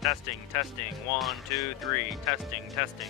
Testing, testing. 1, 2, 3. Testing, testing.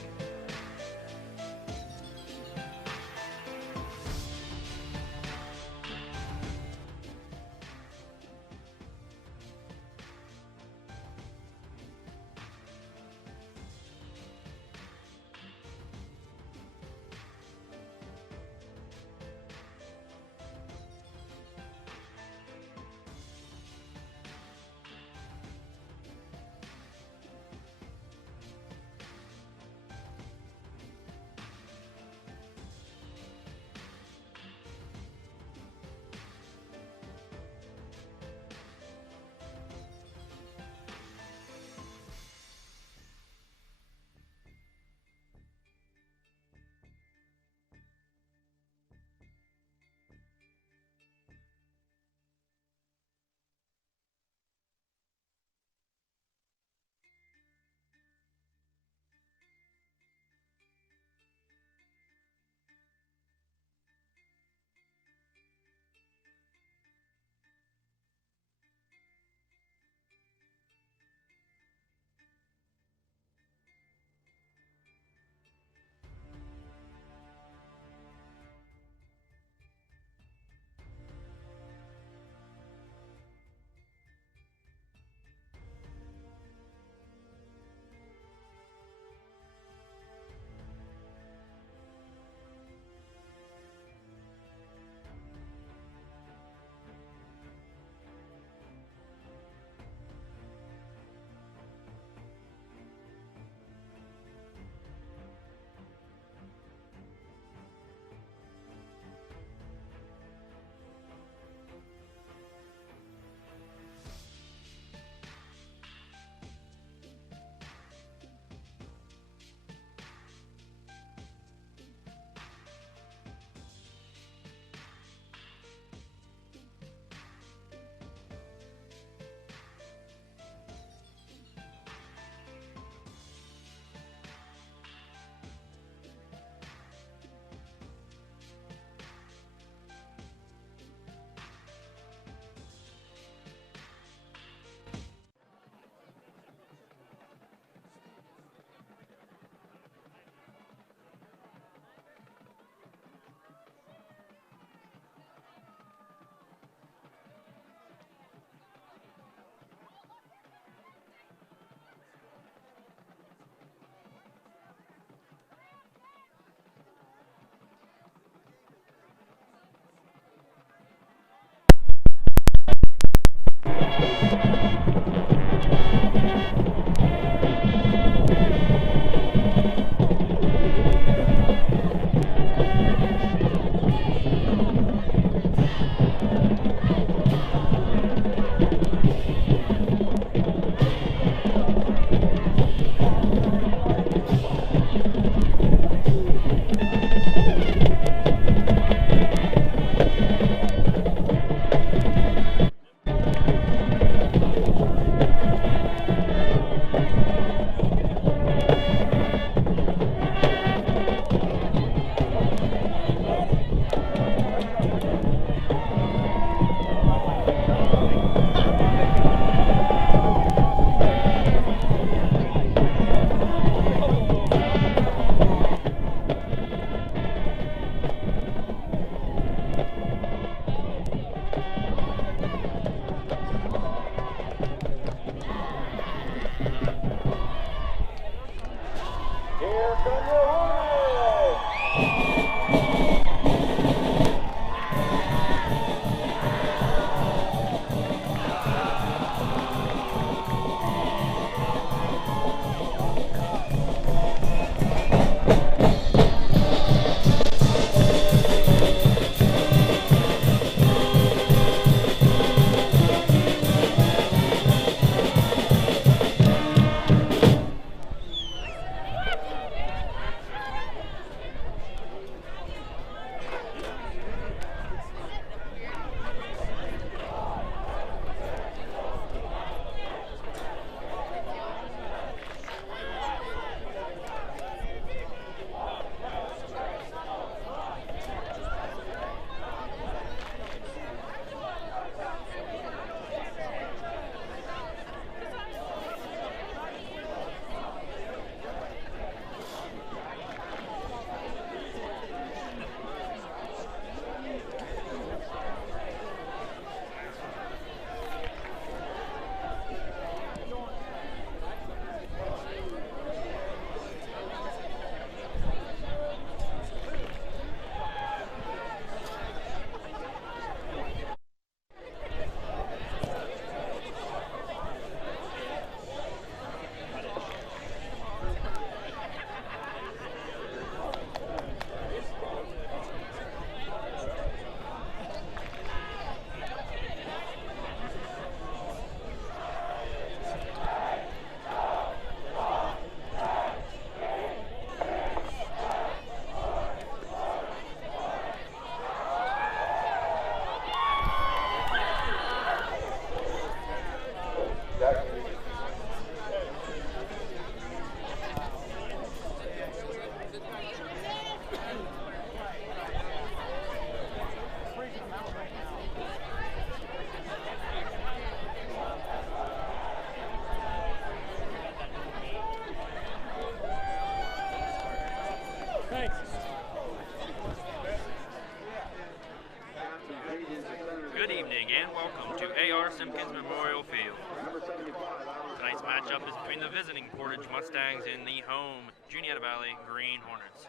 matchup is between the visiting Portage Mustangs and the home Juniata Valley Green Hornets.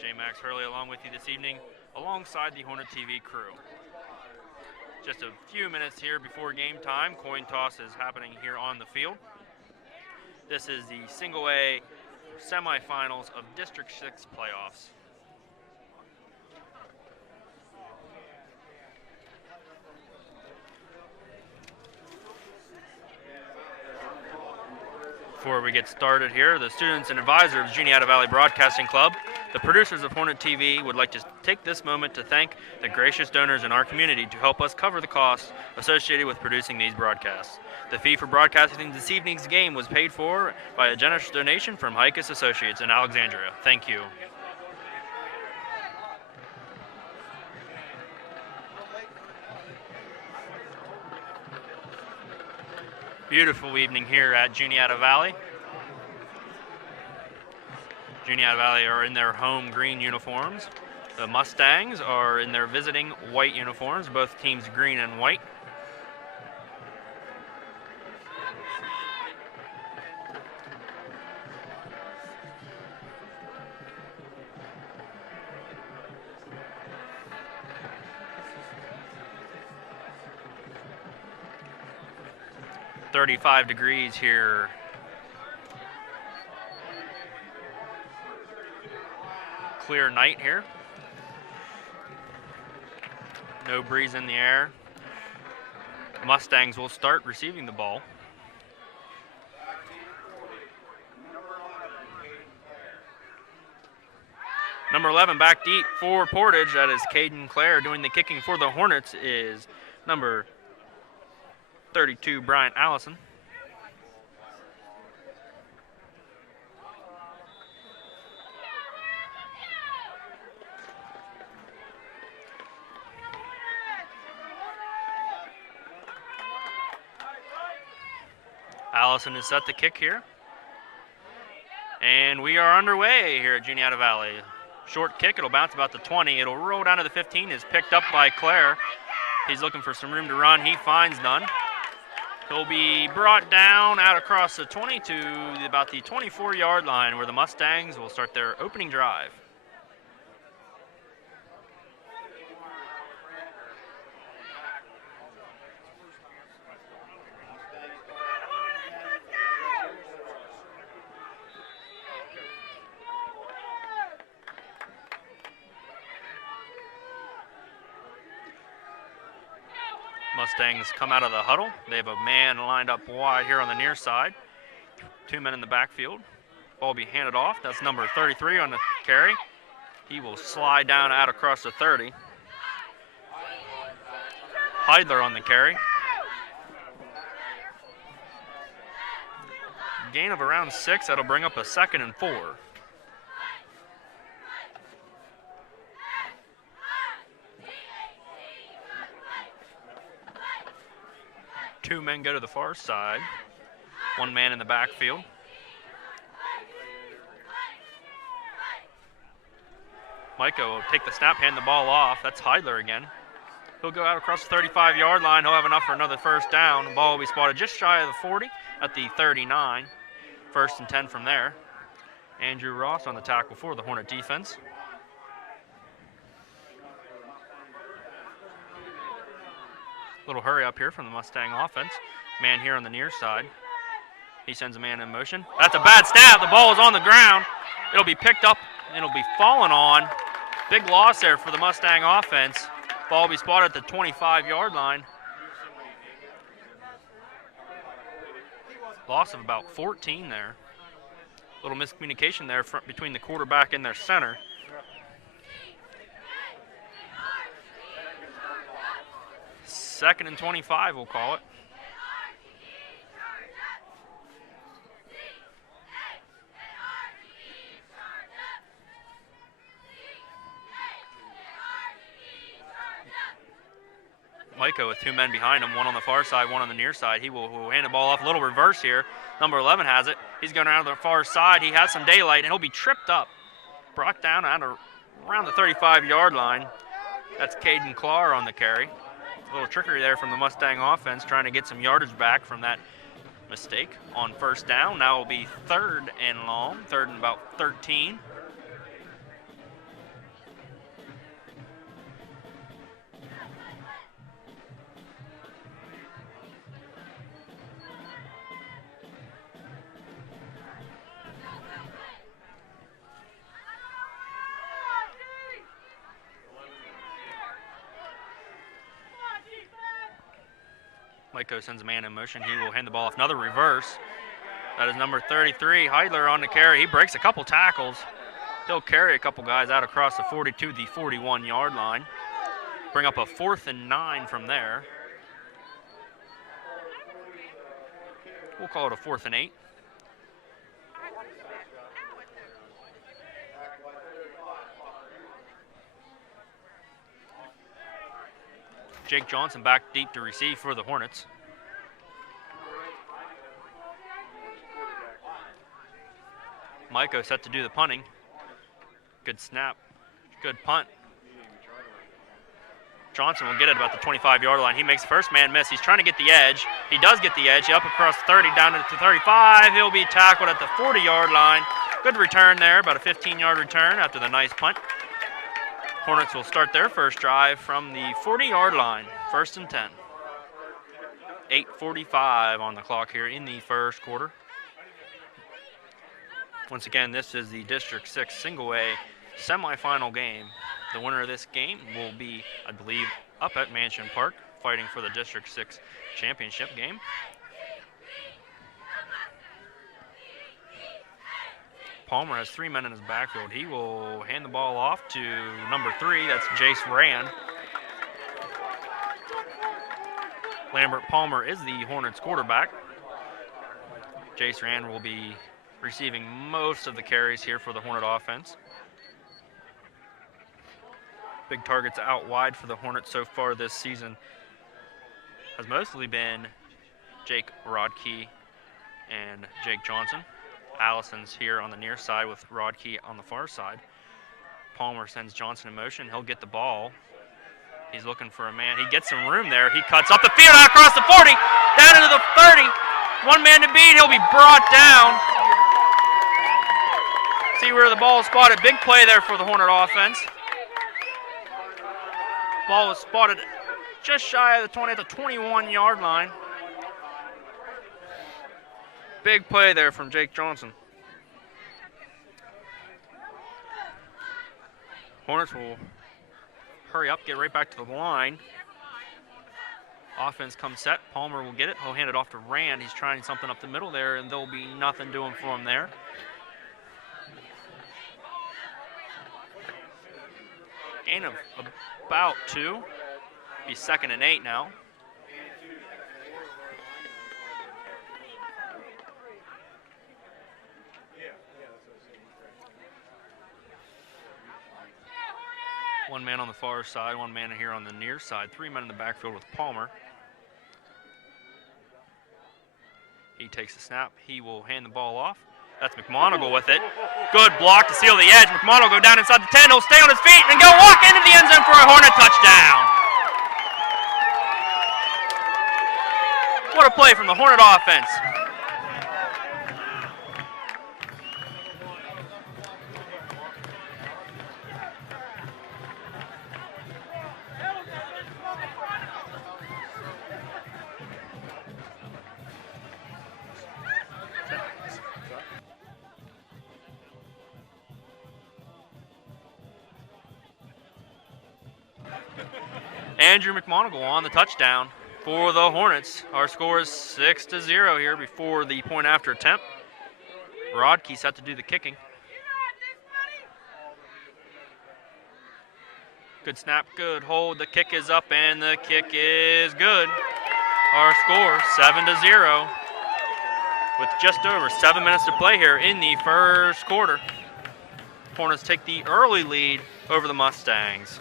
J. Max Hurley along with you this evening, alongside the Hornet TV crew. Just a few minutes here before game time. Coin toss is happening here on the field. This is the Single A semifinals of District 6 playoffs. Before we get started here, the students and advisors of Juniata Valley Broadcasting Club, the producers of Hornet TV, would like to take this moment to thank the gracious donors in our community to help us cover the costs associated with producing these broadcasts. The fee for broadcasting this evening's game was paid for by a generous donation from Hikus Associates in Alexandria. Thank you. Beautiful evening here at Juniata Valley. Juniata Valley are in their home green uniforms. The Mustangs are in their visiting white uniforms, both teams green and white. .35 degrees here. Clear night here. No breeze in the air. The Mustangs will start receiving the ball. Number 11 back deep for Portage. That is Caden Clare. Doing the kicking for the Hornets is number 32, Bryant Allison. Allison is set to kick here. And we are underway here at Juniata Valley. Short kick, it'll bounce about the 20. It'll roll down to the 15, is picked up by Clare. He's looking for some room to run. He finds none. He'll be brought down out across the 20 to about the 24-yard line, where the Mustangs will start their opening drive. Mustangs come out of the huddle. They have a man lined up wide here on the near side. 2 men in the backfield. Ball will be handed off. That's number 33 on the carry. He will slide down out across the 30. Heidler on the carry. Gain of around 6. That'll bring up a 2nd and 4. Two men go to the far side. One man in the backfield. Micah will take the snap, hand the ball off. That's Heidler again. He'll go out across the 35-yard line. He'll have enough for another first down. The ball will be spotted just shy of the 40 at the 39. 1st and 10 from there. Andrew Ross on the tackle for the Hornet defense. Little hurry up here from the Mustang offense. Man here on the near side. He sends a man in motion. That's a bad snap. The ball is on the ground. It'll be picked up and it'll be fallen on. Big loss there for the Mustang offense. Ball will be spotted at the 25-yard line. Loss of about 14 there. Little miscommunication there between the quarterback and their center. Second and 25, we'll call it. Micah with 2 men behind him, one on the far side, one on the near side. He will hand the ball off. A little reverse here. Number 11 has it. He's going around to the far side. He has some daylight, and he'll be tripped up. Brought down around the 35-yard line. That's Caden Clark on the carry. A little trickery there from the Mustang offense, trying to get some yardage back from that mistake on first down. Now will be 3rd and long, 3rd and about 13. Miko sends a man in motion. He will hand the ball off. Another reverse. That is number 33, Heidler, on the carry. He breaks a couple tackles. He'll carry a couple guys out across the 40 to the 41-yard line. Bring up a 4th and 9 from there. We'll call it a 4th and 8. Jake Johnson back deep to receive for the Hornets. Miko set to do the punting. Good snap, good punt. Johnson will get it about the 25-yard line. He makes the first man miss. He's trying to get the edge. He does get the edge. Up across 30, down to 35. He'll be tackled at the 40-yard line. Good return there, about a 15-yard return after the nice punt. Hornets will start their first drive from the 40-yard line, 1st and 10. 8:45 on the clock here in the first quarter. Once again, this is the District 6 single-A semifinal game. The winner of this game will be, I believe, up at Mansion Park, fighting for the District 6 championship game. Palmer has 3 men in his backfield. He will hand the ball off to number 3, that's Jace Rand. Lambert Palmer is the Hornets quarterback. Jace Rand will be receiving most of the carries here for the Hornet offense. Big targets out wide for the Hornets so far this season has mostly been Jake Rodkey and Jake Johnson. Allison's here on the near side with Rodkey on the far side. Palmer sends Johnson in motion. He'll get the ball. He's looking for a man. He gets some room there. He cuts up the field out across the 40, down into the 30. One man to beat. He'll be brought down. See where the ball is spotted. Big play there for the Hornet offense. Ball was spotted just shy of the 20 at the 21-yard line. Big play there from Jake Johnson. Hornets will hurry up, get right back to the line. Offense comes set. Palmer will get it. He'll hand it off to Rand. He's trying something up the middle there, and there'll be nothing doing for him there. Gain of about 2. Be 2nd and 8 now. One man on the far side, one man here on the near side. 3 men in the backfield with Palmer. He takes the snap. He will hand the ball off. That's McMonagle with it. Good block to seal the edge. McMonagle go down inside the 10. He'll stay on his feet and go walk into the end zone for a Hornet touchdown. What a play from the Hornet offense. Andrew McMonagle on the touchdown for the Hornets. Our score is 6-0 here before the point after attempt. Rodkey set to do the kicking. Good snap, good hold. The kick is up and the kick is good. Our score 7-0 with just over 7 minutes to play here in the first quarter. Hornets take the early lead over the Mustangs.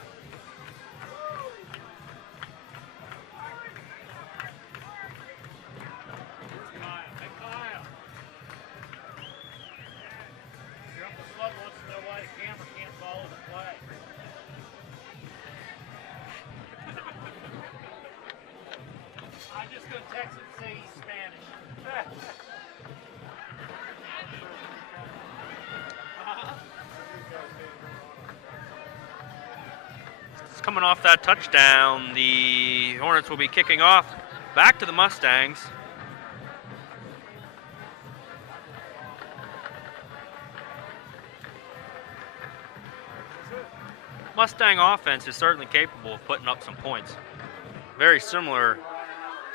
coming off that touchdown. The Hornets will be kicking off back to the Mustangs. Mustang offense is certainly capable of putting up some points. Very similar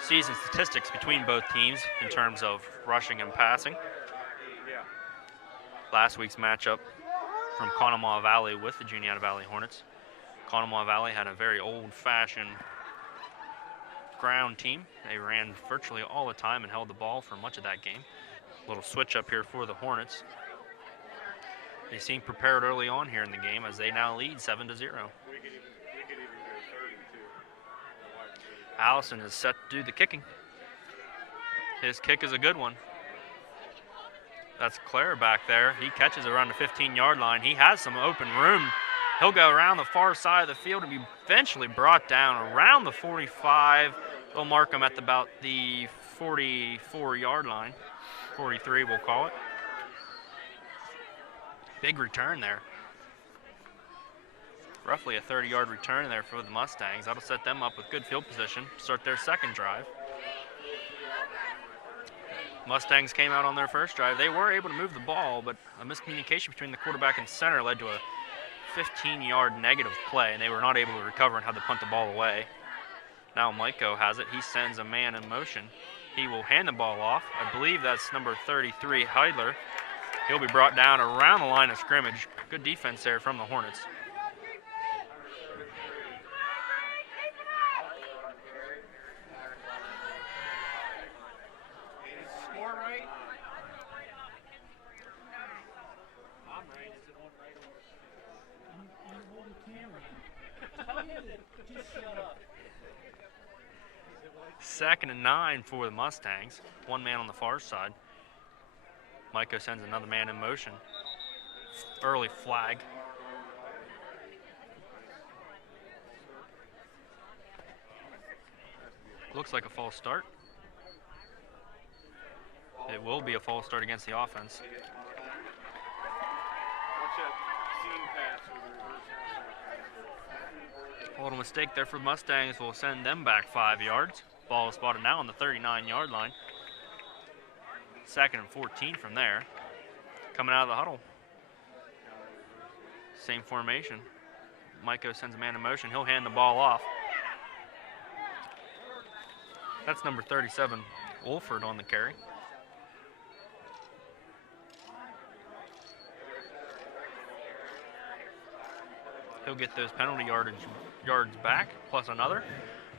season statistics between both teams in terms of rushing and passing. Last week's matchup from Conemaugh Valley with the Juniata Valley Hornets. Conemaugh Valley had a very old-fashioned ground team. They ran virtually all the time and held the ball for much of that game. A little switch up here for the Hornets. They seem prepared early on here in the game as they now lead 7-0. Allison is set to do the kicking. His kick is a good one. That's Claire back there. He catches around the 15-yard line. He has some open room. He'll go around the far side of the field and be eventually brought down around the 45. They'll mark him at about the 44-yard line. 43, we'll call it. Big return there. Roughly a 30-yard return there for the Mustangs. That'll set them up with good field position to start their second drive. Mustangs came out on their first drive. They were able to move the ball, but a miscommunication between the quarterback and center led to a 15-yard negative play, and they were not able to recover and had to punt the ball away. Now Maiko has it. He sends a man in motion. He will hand the ball off. I believe that's number 33, Heidler. He'll be brought down around the line of scrimmage. Good defense there from the Hornets. Second and 9 for the Mustangs. One man on the far side. Maiko sends another man in motion. Early flag. Looks like a false start. It will be a false start against the offense. A little mistake there for Mustangs will send them back 5 yards. Ball is spotted now on the 39-yard line. Second and 14 from there. Coming out of the huddle. Same formation. Maiko sends a man in motion. He'll hand the ball off. That's number 37, Wolford, on the carry. He'll get those penalty yards back, plus another.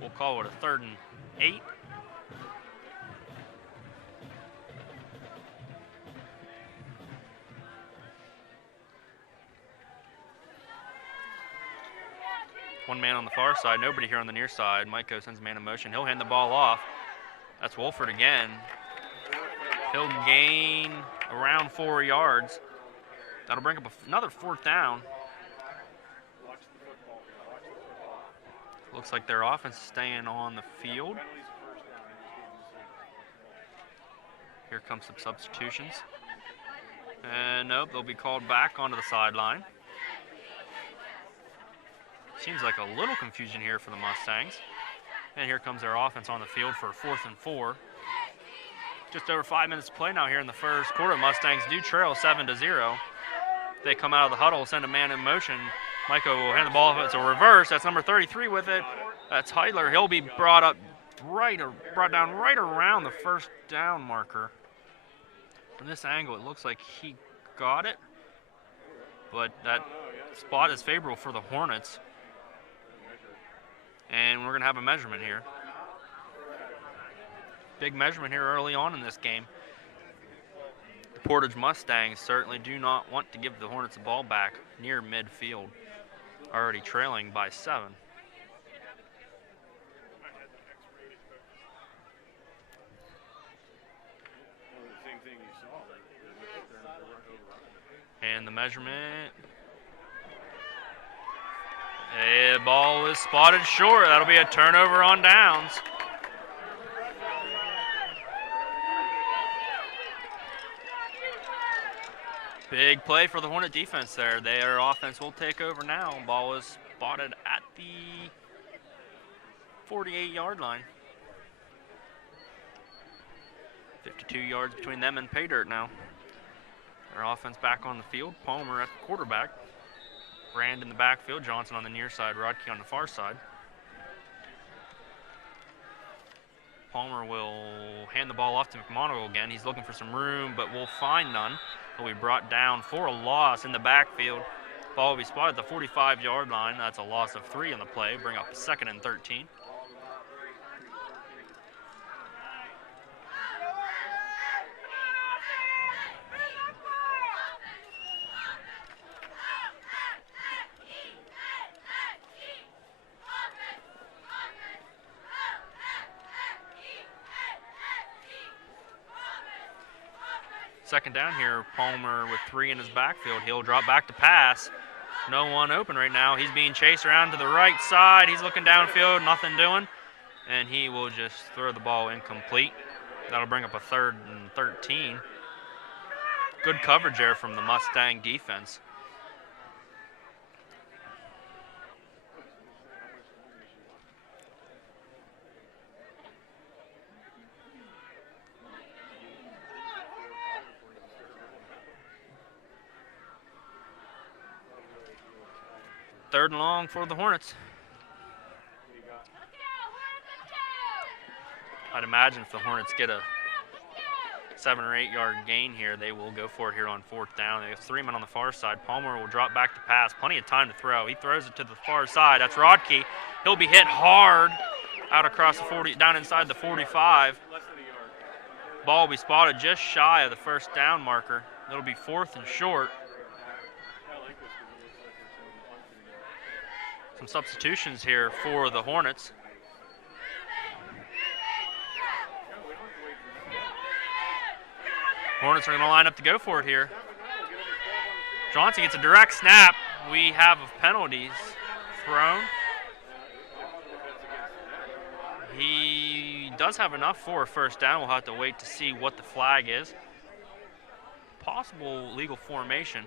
We'll call it a 3rd and 8. One man on the far side, nobody here on the near side. Maiko sends a man in motion. He'll hand the ball off. That's Wolford again. He'll gain around 4 yards. That'll bring up another 4th down. Looks like their offense is staying on the field. Here comes some substitutions. And nope, they'll be called back onto the sideline. Seems like a little confusion here for the Mustangs. And here comes their offense on the field for 4th and 4. Just over 5 minutes to play now here in the first quarter. Mustangs do trail 7-0. They come out of the huddle, send a man in motion. Maiko will hand the ball off. It's a reverse. That's number 33 with it. That's Heidler. He'll be brought down right around the 1st down marker. From this angle, it looks like he got it, but that spot is favorable for the Hornets. And we're going to have a measurement here. Big measurement here early on in this game. The Portage Mustangs certainly do not want to give the Hornets the ball back near midfield. Already trailing by 7. And the measurement. The ball is spotted short. That'll be a turnover on downs. Big play for the Hornet defense there. Their offense will take over now. Ball is spotted at the 48-yard line. 52 yards between them and pay dirt now. Their offense back on the field. Palmer at the quarterback. Rand in the backfield. Johnson on the near side. Rodkey on the far side. Palmer will hand the ball off to McMonagle again. He's looking for some room, but will find none. He'll be brought down for a loss in the backfield. Ball will be spotted at the 45-yard line. That's a loss of 3 on the play. Bring up 2nd and 13. Second down here, Palmer with 3 in his backfield. He'll drop back to pass. No one open right now. He's being chased around to the right side. He's looking downfield, nothing doing. And he will just throw the ball incomplete. That'll bring up a 3rd and 13. Good coverage there from the Mustang defense. Third and long for the Hornets. I'd imagine if the Hornets get a 7 or 8 yard gain here, they will go for it here on 4th down. They have 3 men on the far side. Palmer will drop back to pass. Plenty of time to throw. He throws it to the far side. That's Rodkey. He'll be hit hard out across the 40, down inside the 45. Ball will be spotted just shy of the 1st down marker. It'll be 4th and short. Some substitutions here for the Hornets. Hornets are going to line up to go for it here. Johnson gets a direct snap. We have penalties thrown. He does have enough for a 1st down. We'll have to wait to see what the flag is. Possible legal formation.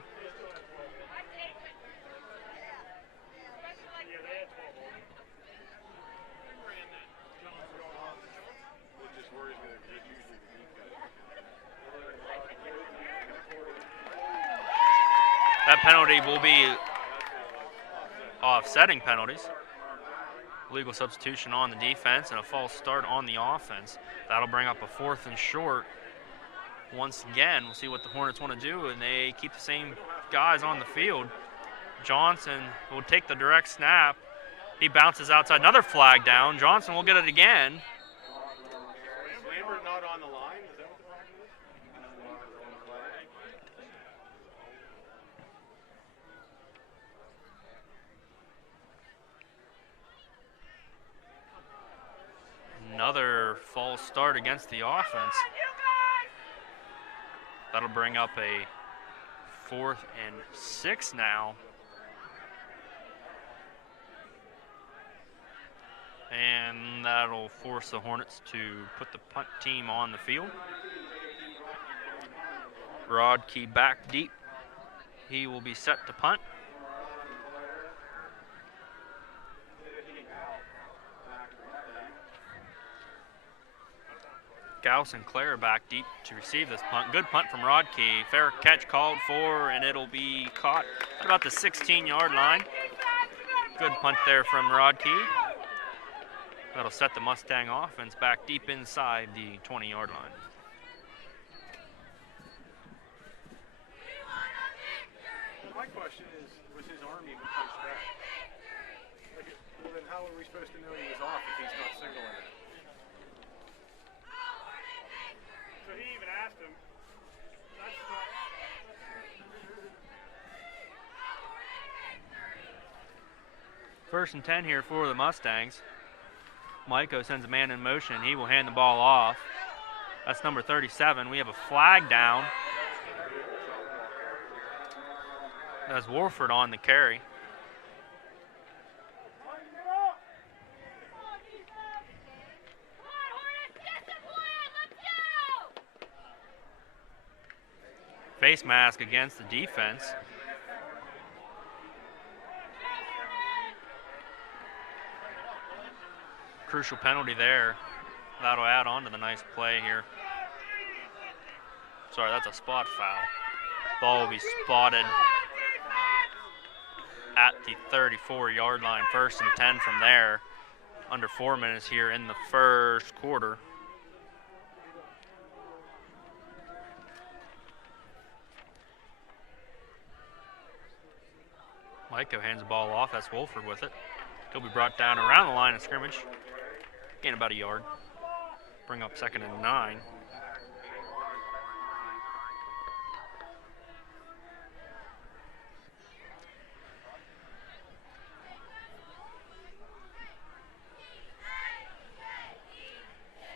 That penalty will be offsetting penalties. Legal substitution on the defense and a false start on the offense. That'll bring up a 4th and short. Once again, we'll see what the Hornets want to do, and they keep the same guys on the field. Johnson will take the direct snap. He bounces outside. Another flag down. Johnson will get it again. Lambert not on the line? Another false start against the offense. That'll bring up a 4th and 6 now. And that'll force the Hornets to put the punt team on the field. Rodkey back deep. He will be set to punt. Gauss and Clare back deep to receive this punt. Good punt from Rodkey. Fair catch called for, and it'll be caught at about the 16-yard line. Good punt there from Rodkey. That'll set the Mustang offense back deep inside the 20-yard line. My question is, was his arm even punched back? Well, then how are we supposed to know he was off if he's not signaling it? So he even asked him. First and 10 here for the Mustangs. Maiko sends a man in motion. He will hand the ball off. That's number 37. We have a flag down. That's Warford on the carry. Face mask against the defense. Crucial penalty there. That'll add on to the nice play here. Sorry, that's a spot foul. Ball will be spotted at the 34-yard line. 1st and 10 from there. Under 4 minutes here in the first quarter. Miko hands the ball off. That's Wolford with it. He'll be brought down around the line of scrimmage. Gain about a yard. Bring up 2nd and 9.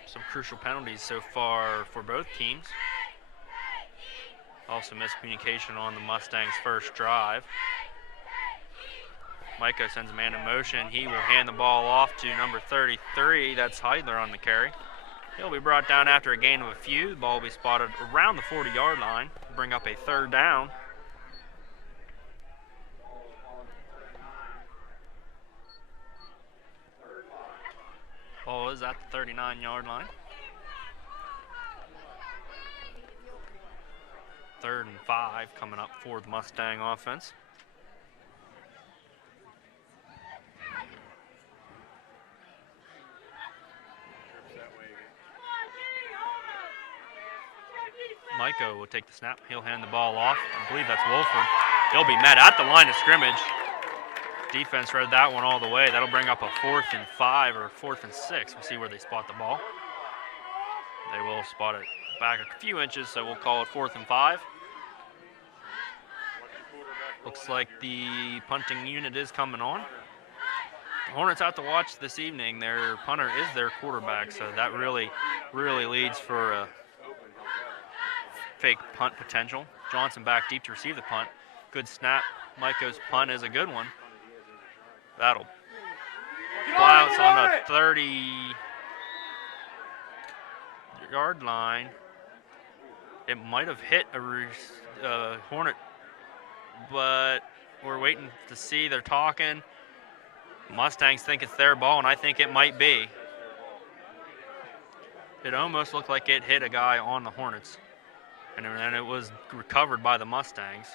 Some crucial penalties so far for both teams. Also miscommunication on the Mustangs' first drive. Miko sends a man in motion. He will hand the ball off to number 33. That's Heidler on the carry. He'll be brought down after a gain of a few. The ball will be spotted around the 40-yard line. Bring up a 3rd down. Ball is at the 39-yard line. 3rd and 5 coming up for the Mustang offense. Miko will take the snap. He'll hand the ball off. I believe that's Wolford. He'll be met at the line of scrimmage. Defense read that one all the way. That'll bring up a 4th and 5 or 4th and 6. We'll see where they spot the ball. They will spot it back a few inches, so we'll call it 4th and 5. Looks like the punting unit is coming on. The Hornets have to watch this evening. Their punter is their quarterback, so that really leads for a fake punt potential. Johnson back deep to receive the punt. Good snap. Miko's punt is a good one. That'll bounce on the 30-yard line. It might have hit a Hornet, but we're waiting to see. They're talking. Mustangs think it's their ball, and I think it might be. It almost looked like it hit a guy on the Hornets, and then it was recovered by the Mustangs.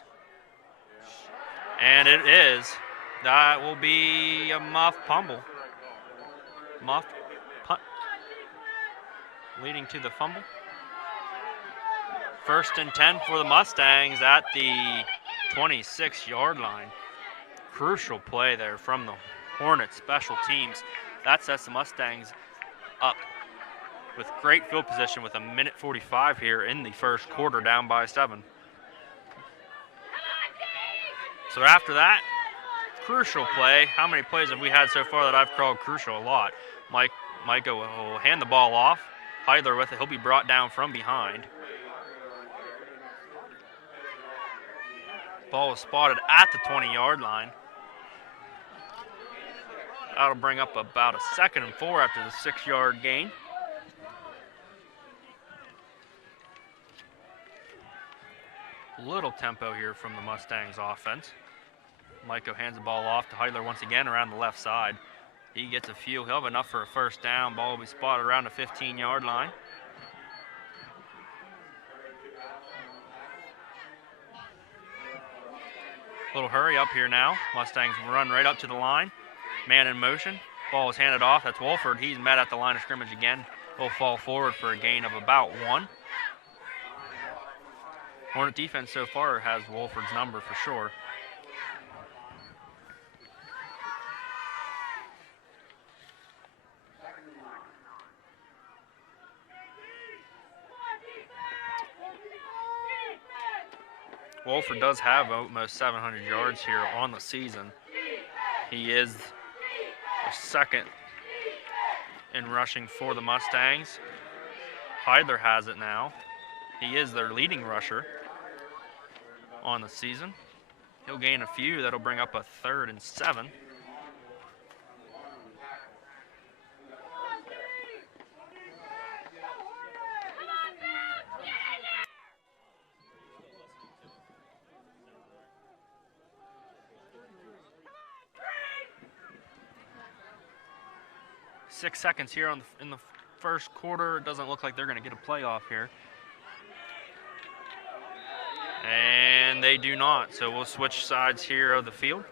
And it is. That will be a muffed fumble. Muffed punt leading to the fumble. 1st and 10 for the Mustangs at the 26-yard line. Crucial play there from the Hornets special teams. That sets the Mustangs up with great field position with 1:45 here in the first quarter, down by 7. So after that, crucial play. How many plays have we had so far that I've called crucial? A lot. Miko will hand the ball off. Heidler with it. He'll be brought down from behind. Ball was spotted at the 20-yard line. That'll bring up about a 2nd and 4 after the 6-yard gain. Little tempo here from the Mustangs offense. Miko hands the ball off to Heidler once again around the left side. He gets a few. He'll have enough for a 1st down. Ball will be spotted around the 15-yard line. Little hurry up here now. Mustangs run right up to the line. Man in motion. Ball is handed off. That's Wolford. He's met at the line of scrimmage again. He'll fall forward for a gain of about 1. Hornet defense so far has Wolford's number for sure. Wolford does have almost 700 yards here on the season. He is the 2nd in rushing for the Mustangs. Heidler has it now. He is their leading rusher on the season. He'll gain a few. That'll bring up a 3rd and 7. 6 seconds here in the first quarter. It doesn't look like they're going to get a playoff here. And they do not, so we'll switch sides here of the field.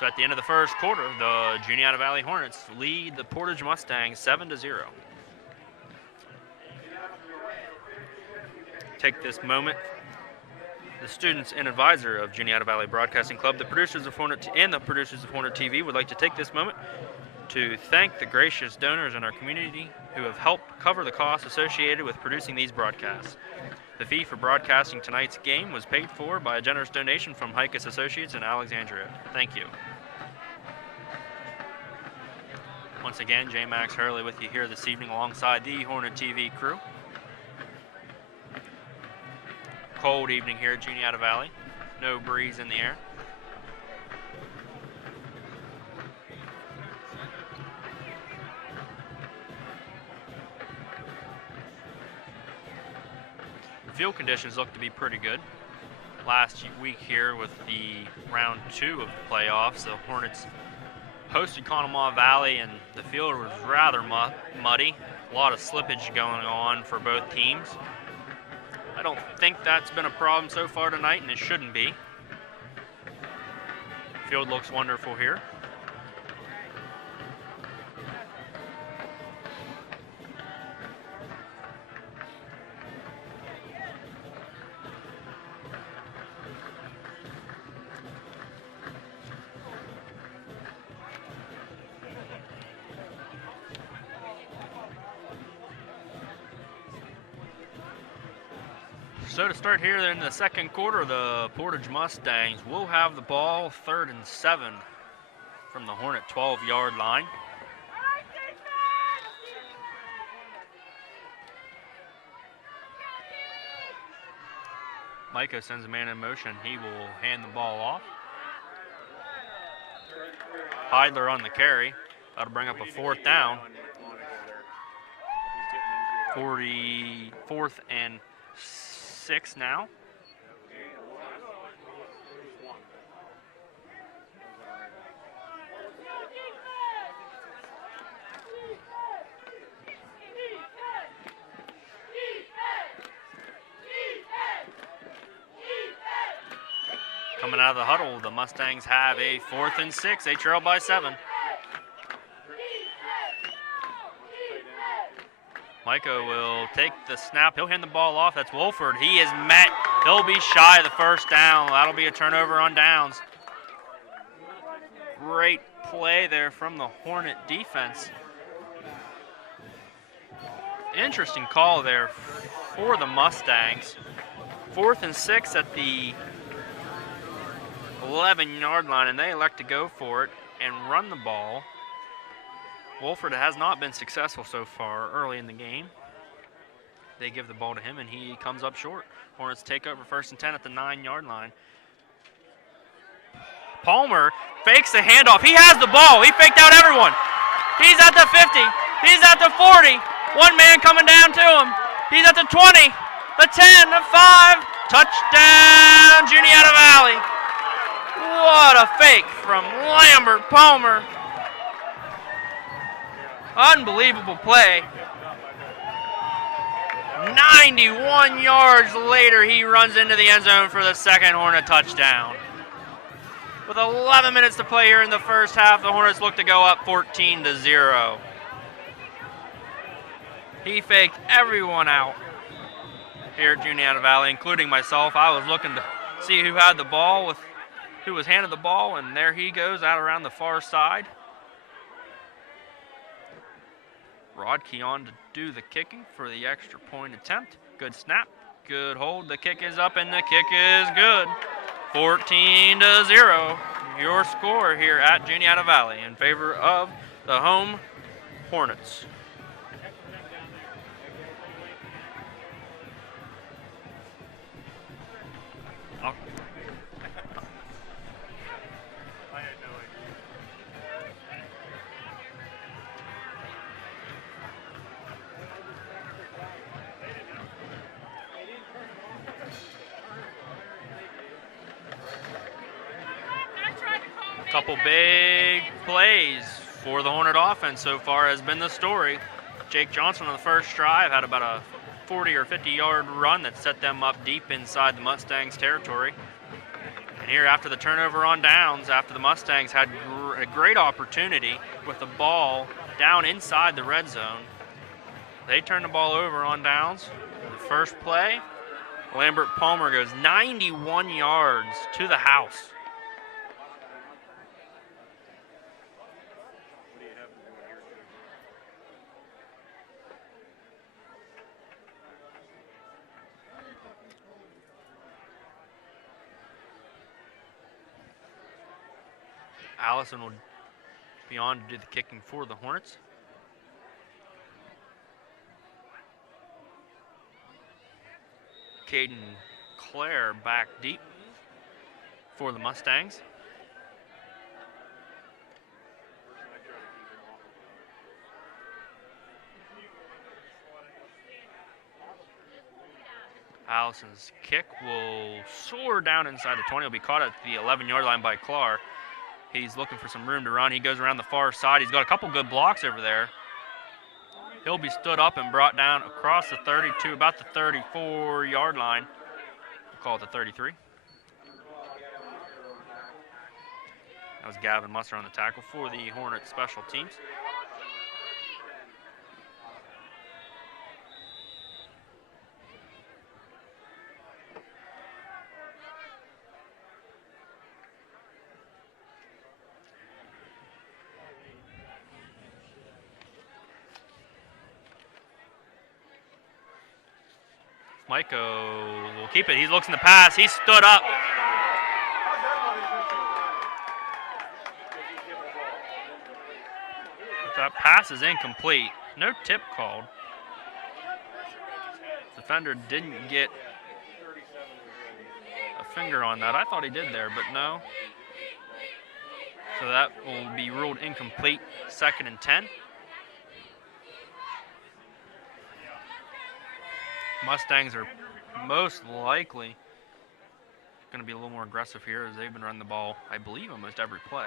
So at the end of the first quarter, the Juniata Valley Hornets lead the Portage Mustangs 7-0. Take this moment. The students and advisor of Juniata Valley Broadcasting Club, the producers of Hornet TV would like to take this moment to thank the gracious donors in our community who have helped cover the costs associated with producing these broadcasts. The fee for broadcasting tonight's game was paid for by a generous donation from Hikus Associates in Alexandria. Thank you. Once again, J. Max Hurley with you here this evening alongside the Hornet TV crew. Cold evening here at Juniata Valley. No breeze in the air. Field conditions look to be pretty good. Last week here with the round 2 of the playoffs, the Hornets hosted Conemaugh Valley and the field was rather muddy. A lot of slippage going on for both teams. I don't think that's been a problem so far tonight, and it shouldn't be. Field looks wonderful here. So to start here in the second quarter, the Portage Mustangs will have the ball 3rd and 7 from the Hornet 12-yard line. Micah sends a man in motion. He will hand the ball off. Heidler on the carry. That'll bring up a 4th down. 4th and 6 now. Coming out of the huddle, the Mustangs have a 4th and 6. They trail by 7. Micah will take the snap. He'll hand the ball off. That's Wolford. He is met. He'll be shy of the 1st down. That'll be a turnover on downs. Great play there from the Hornet defense. Interesting call there for the Mustangs. 4th and 6 at the 11-yard line, and they elect to go for it and run the ball. Wolford has not been successful so far early in the game. They give the ball to him, and he comes up short. Hornets take over 1st and 10 at the 9-yard line. Palmer fakes the handoff. He has the ball. He faked out everyone. He's at the 50. He's at the 40. One man coming down to him. He's at the 20, the 10, the 5. Touchdown, Juniata Valley. What a fake from Lambert Palmer. Unbelievable play. 91 yards later, he runs into the end zone for the 2nd Hornet touchdown. With 11 minutes to play here in the first half, the Hornets look to go up 14-0. He faked everyone out here at Juniata Valley, including myself. I was looking to see who had the ball, who was handed the ball, and there he goes out around the far side. Rodkey on to do the kicking for the extra point attempt. Good snap, good hold. The kick is up and the kick is good. 14-0, your score here at Juniata Valley in favor of the home Hornets. Couple big plays for the Hornet offense so far has been the story. Jake Johnson on the first drive had about a 40 or 50-yard run that set them up deep inside the Mustangs' territory. And here after the turnover on downs, after the Mustangs had a great opportunity with the ball down inside the red zone, they turned the ball over on downs. The first play, Lambert Palmer goes 91 yards to the house. Allison will be on to do the kicking for the Hornets. Caden Clare back deep for the Mustangs. Allison's kick will soar down inside the 20. He'll be caught at the 11-yard line by Clark. He's looking for some room to run. He goes around the far side. He's got a couple good blocks over there. He'll be stood up and brought down across the 32, about the 34-yard line. We'll call it the 33. That was Gavin Musser on the tackle for the Hornets special teams. Miko will keep it. He looks in the pass. He stood up. That pass is incomplete. No tip called. Defender didn't get a finger on that. I thought he did there, but no. So that will be ruled incomplete. 2nd and 10. Mustangs are most likely going to be a little more aggressive here as they've been running the ball, I believe, almost every play.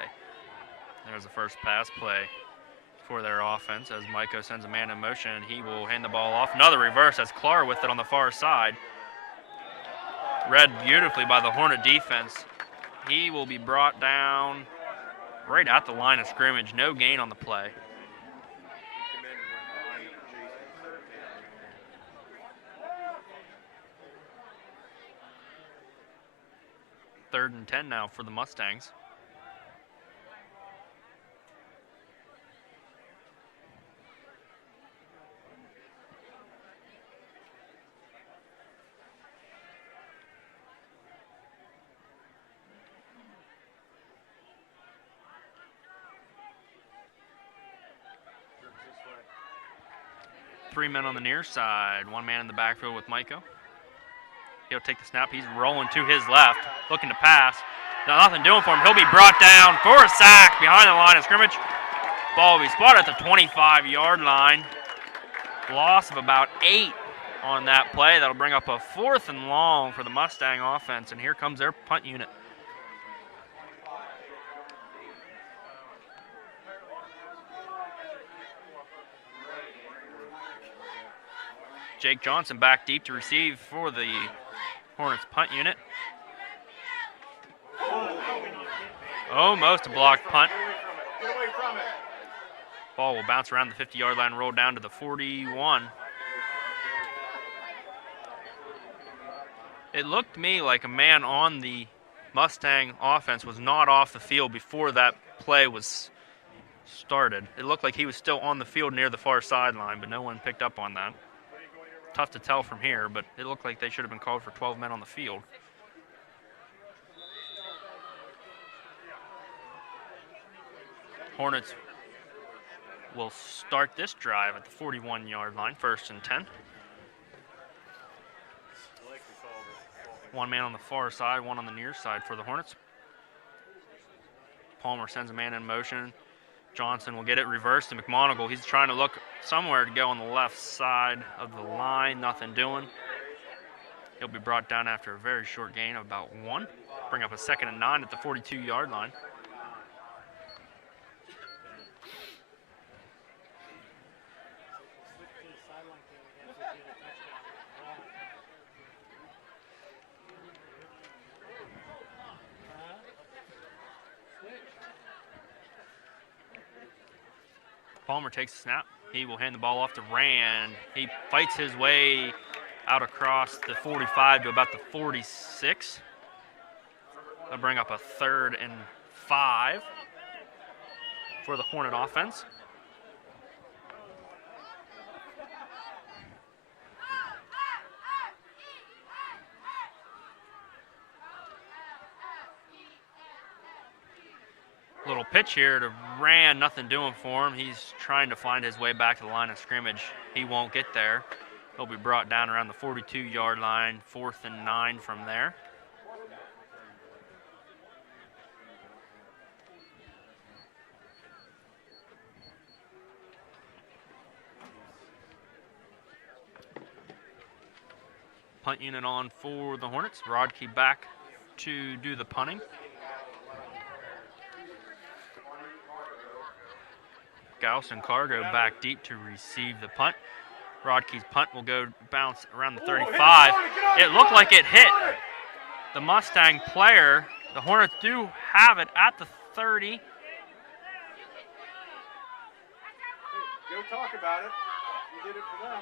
There's the first pass play for their offense as Miko sends a man in motion. He will hand the ball off. Another reverse as Clark with it on the far side. Read beautifully by the Hornet defense. He will be brought down right at the line of scrimmage. No gain on the play. 3rd and 10 now for the Mustangs. Three men on the near side, one man in the backfield with Miko. He'll take the snap. He's rolling to his left, looking to pass. Nothing doing for him. He'll be brought down for a sack behind the line of scrimmage. Ball will be spotted at the 25-yard line. Loss of about 8 on that play. That'll bring up a 4th and long for the Mustang offense, and here comes their punt unit. Jake Johnson back deep to receive for the Hornets punt unit. Almost a blocked punt. Ball will bounce around the 50-yard line, roll down to the 41. It looked to me like a man on the Mustang offense was not off the field before that play was started. It looked like he was still on the field near the far sideline, but no one picked up on that. Tough to tell from here, but it looked like they should have been called for 12 men on the field. Hornets will start this drive at the 41-yard line, 1st and 10. One man on the far side, one on the near side for the Hornets. Palmer sends a man in motion. Johnson will get it reversed to McMonigal. He's trying to look somewhere to go on the left side of the line. Nothing doing. He'll be brought down after a very short gain of about 1. Bring up a 2nd and 9 at the 42-yard line. Palmer takes the snap. He will hand the ball off to Rand. He fights his way out across the 45 to about the 46. That'll bring up a 3rd and 5 for the Hornet offense. Little pitch here to Rand, nothing doing for him. He's trying to find his way back to the line of scrimmage. He won't get there. He'll be brought down around the 42-yard line, 4th and 9 from there. Punt unit on for the Hornets. Rodkey back to do the punting. Gauss and Cargo back deep to receive the punt. Rodkey's punt will go bounce around the 35. It looked like it hit the Mustang player. The Hornets do have it at the 30. Go talk about it. You did it for them.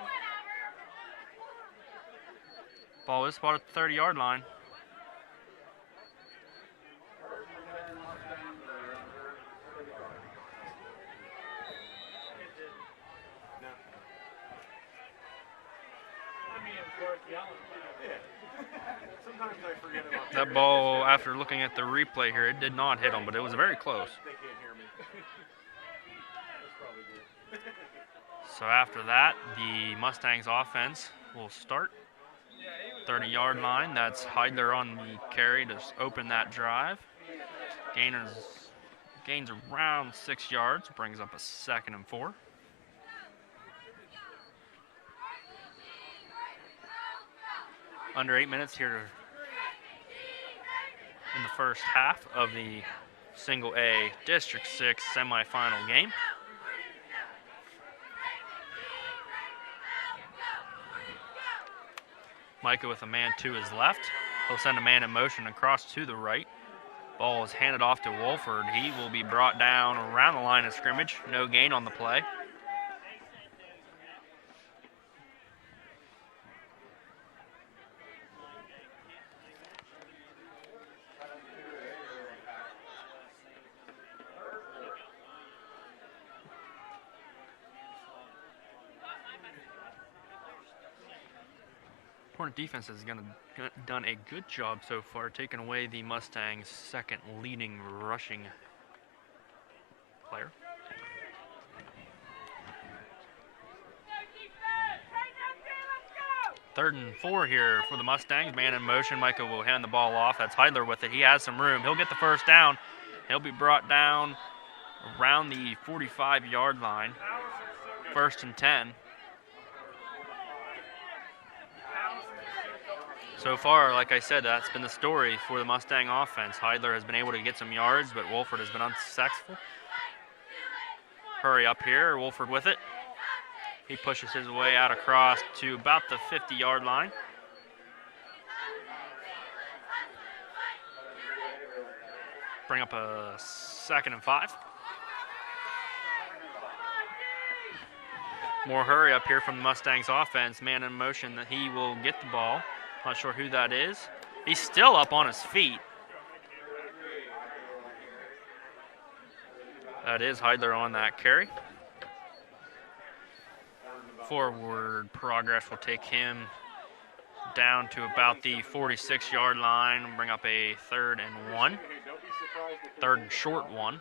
Ball is spotted at the 30-yard line. Sometimes I forget about That ball, after looking at the replay here, it did not hit him, but it was very close. They can't hear me. That's probably good. So after that, the Mustangs offense will start. 30-yard line. That's Heidler on the carry to open that drive. Gains around 6 yards, brings up a 2nd and 4. Under 8 minutes here in the first half of the Single A District 6 semifinal game. Micah with a man to his left. He'll send a man in motion across to the right. Ball is handed off to Wolford. He will be brought down around the line of scrimmage. No gain on the play. Hornet defense has done a good job so far, taking away the Mustangs' 2nd leading rushing player. Third and 4 here for the Mustangs. Man in motion. Micah will hand the ball off. That's Heidler with it. He has some room. He'll get the first down. He'll be brought down around the 45-yard line. 1st and 10. So far, like I said, that's been the story for the Mustang offense. Heidler has been able to get some yards, but Wolford has been unsuccessful. Hurry up here, Wolford with it. He pushes his way out across to about the 50-yard line. Bring up a 2nd and 5. More hurry up here from the Mustangs offense. Man in motion that he will get the ball. Not sure who that is. He's still up on his feet. That is Heidler on that carry. Forward progress will take him down to about the 46-yard line. Bring up a 3rd and 1. 3rd and short 1.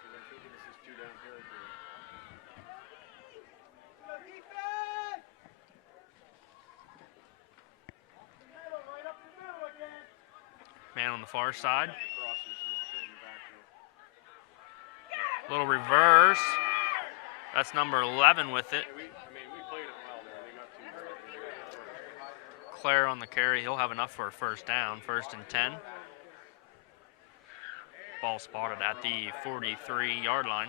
Man on the far side. Little reverse. That's number 11 with it. Claire on the carry. He'll have enough for a first down. 1st and 10. Ball spotted at the 43-yard line.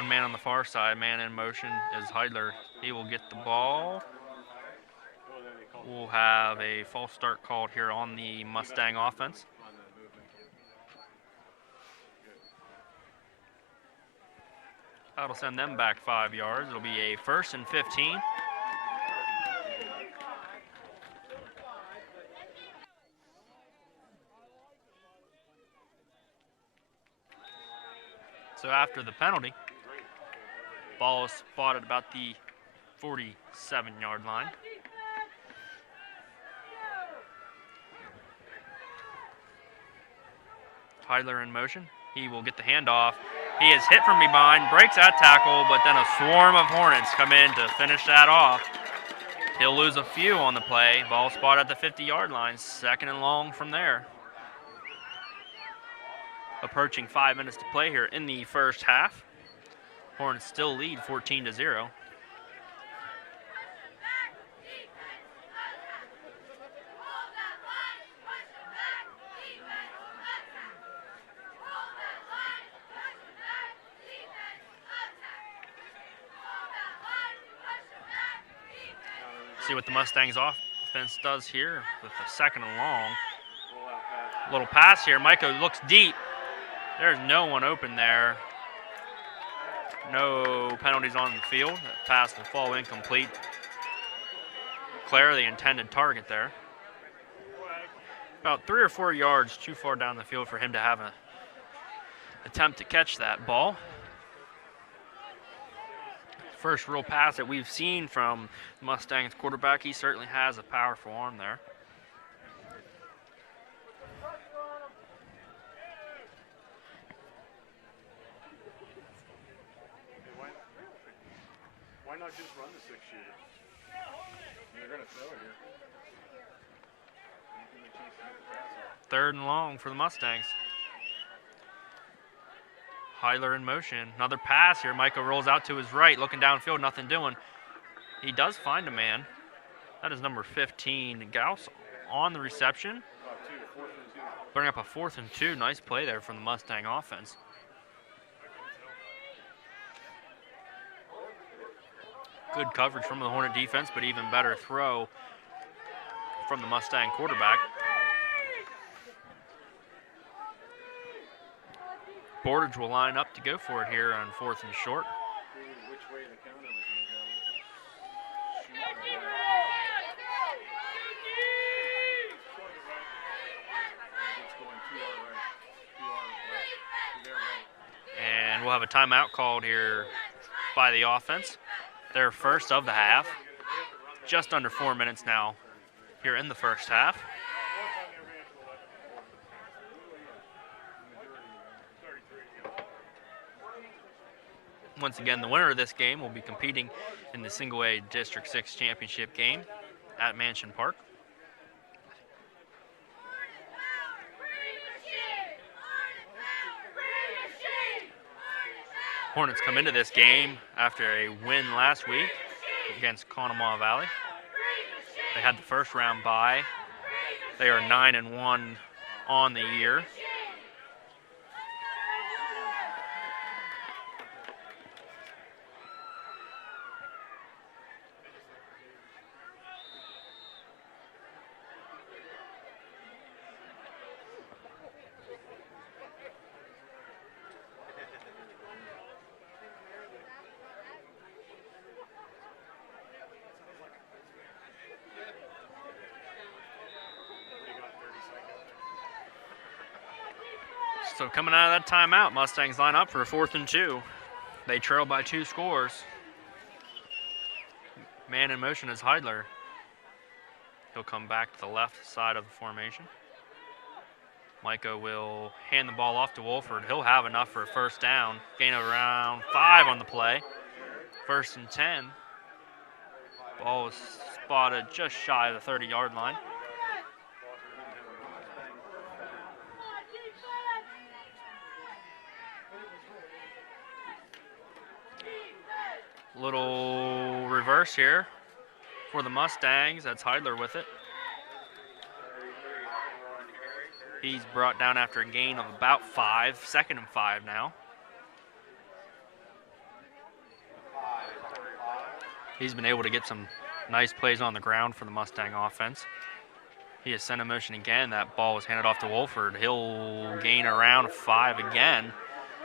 One man on the far side, man in motion is Heidler. He will get the ball. We'll have a false start called here on the Mustang offense. That'll send them back 5 yards. It'll be a 1st and 15. So after the penalty, ball is spotted about the 47-yard line. Heidler in motion. He will get the handoff. He is hit from behind, breaks that tackle, but then a swarm of Hornets come in to finish that off. He'll lose a few on the play. Ball spotted at the 50-yard line, 2nd and long from there. Approaching 5 minutes to play here in the first half. Hornets still lead 14-0. See what the Mustangs offense does here with the 2nd and long. Little pass here. Micah looks deep. There's no one open there. No penalties on the field. That pass will fall incomplete. Claire, the intended target there. About 3 or 4 yards too far down the field for him to have an attempt to catch that ball. First real pass that we've seen from the Mustangs quarterback. He certainly has a powerful arm there. Why not just run the 6-shooter? They're going to throw it here. 3rd and long for the Mustangs. Heidler in motion. Another pass here. Micah rolls out to his right, looking downfield, nothing doing. He does find a man. That is number 15, Gauss, on the reception. Bring up a 4th and 2. Nice play there from the Mustang offense. Good coverage from the Hornet defense, but even better throw from the Mustang quarterback. Portage will line up to go for it here on 4th and short. Which way the counter was going to go. And we'll have a timeout called here by the offense. Their first of the half. Just under 4 minutes now here in the first half. Once again, the winner of this game will be competing in the Single A District 6 Championship game at Mansion Park. Hornets come into this game after a win last week against Conemaugh Valley. They had the first round bye. They are 9-1 on the year. So coming out of that timeout, Mustangs line up for a 4th and 2. They trail by 2 scores. Man in motion is Heidler. He'll come back to the left side of the formation. Micah will hand the ball off to Wolford. He'll have enough for a first down. Gain of around 5 on the play. 1st and 10. Ball was spotted just shy of the 30-yard line. Little reverse here for the Mustangs. That's Heidler with it. He's brought down after a gain of about 5. 2nd and 5 now. He's been able to get some nice plays on the ground for the Mustang offense. He is sent in motion again. That ball was handed off to Wolford. He'll gain around 5 again.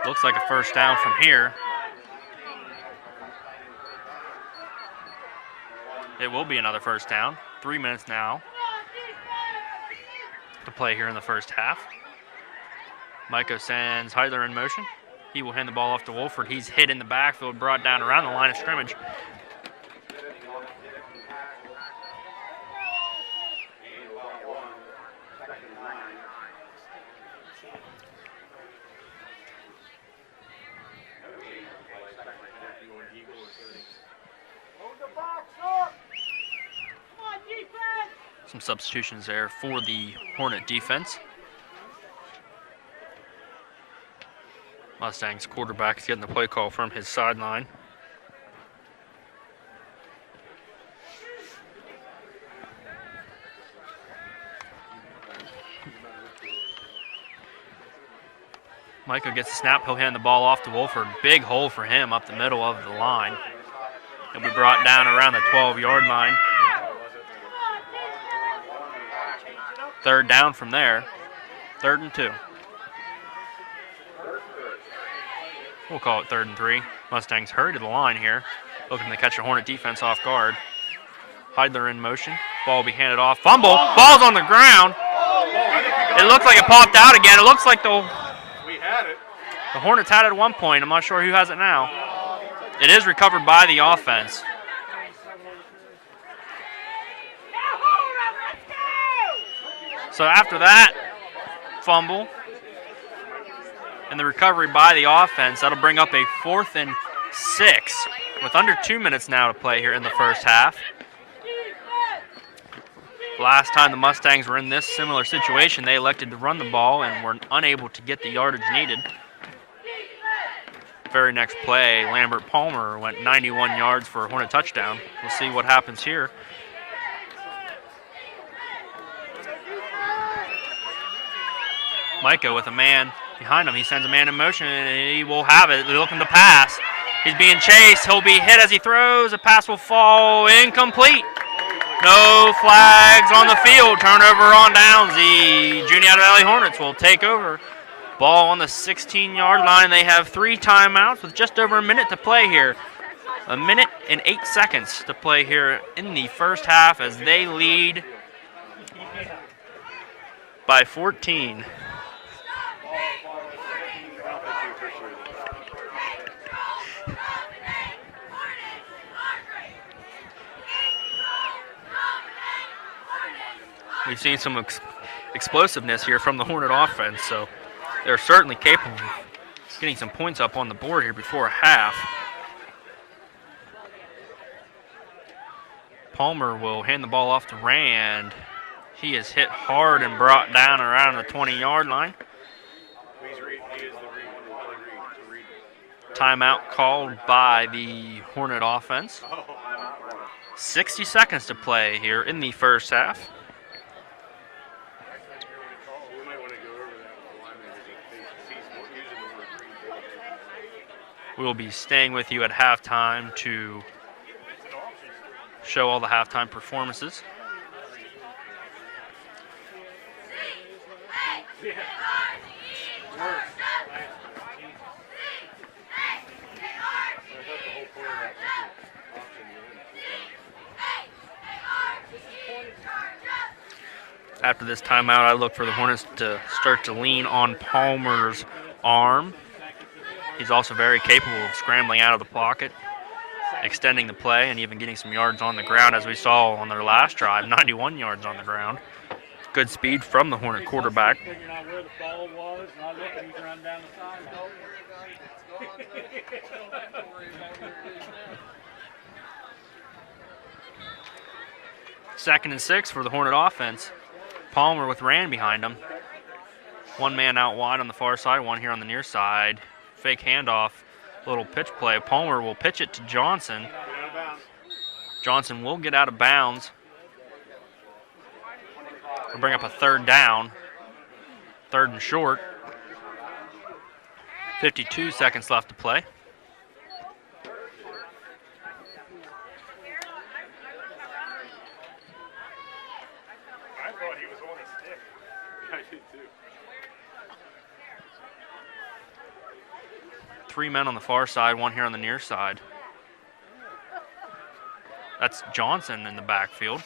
Looks like a first down from here. It will be another first down. 3 minutes now to play here in the first half. Micah sends Heidler in motion. He will hand the ball off to Wolford. He's hit in the backfield, brought down around the line of scrimmage. Some substitutions there for the Hornet defense. Mustang's quarterback is getting the play call from his sideline. Micah gets the snap. He'll hand the ball off to Wolford. Big hole for him up the middle of the line. He'll be brought down around the 12-yard line. Third down from there. 3rd and 2. We'll call it 3rd and 3. Mustangs hurry to the line here, looking to catch a Hornet defense off guard. Heidler in motion. Ball will be handed off. Fumble. Ball's on the ground. It looks like it popped out again. It looks like the Hornets had it at one point. I'm not sure who has it now. It is recovered by the offense. So after that fumble and the recovery by the offense, that'll bring up a 4th and 6 with under 2 minutes now to play here in the first half. Last time the Mustangs were in this similar situation, they elected to run the ball and were unable to get the yardage needed. Very next play, Lambert Palmer went 91 yards for a Hornet touchdown. We'll see what happens here. Micah with a man behind him. He sends a man in motion, and he will have it. They're looking to pass. He's being chased. He'll be hit as he throws. The pass will fall incomplete. No flags on the field. Turnover on downs. The Juniata Valley Hornets will take over. Ball on the 16-yard line. They have 3 timeouts with just over a minute to play here. 1 minute and 8 seconds to play here in the first half as they lead by 14. We've seen some explosiveness here from the Hornet offense, so they're certainly capable of getting some points up on the board here before half. Palmer will hand the ball off to Rand. He is hit hard and brought down around the 20-yard line. Timeout called by the Hornet offense. 60 seconds to play here in the first half. We'll be staying with you at halftime to show all the halftime performances. After this timeout, I look for the Hornets to start to lean on Palmer's arm. He's also very capable of scrambling out of the pocket, extending the play, and even getting some yards on the ground, as we saw on their last drive, 91 yards on the ground. Good speed from the Hornet quarterback. Second and 6 for the Hornet offense. Palmer with Rand behind him. One man out wide on the far side, one here on the near side. Fake handoff, little pitch play. Palmer will pitch it to Johnson. Johnson will get out of bounds. We'll bring up a 3rd down. 3rd and short. 52 seconds left to play. I did too. 3 men on the far side, 1 here on the near side. That's Johnson in the backfield.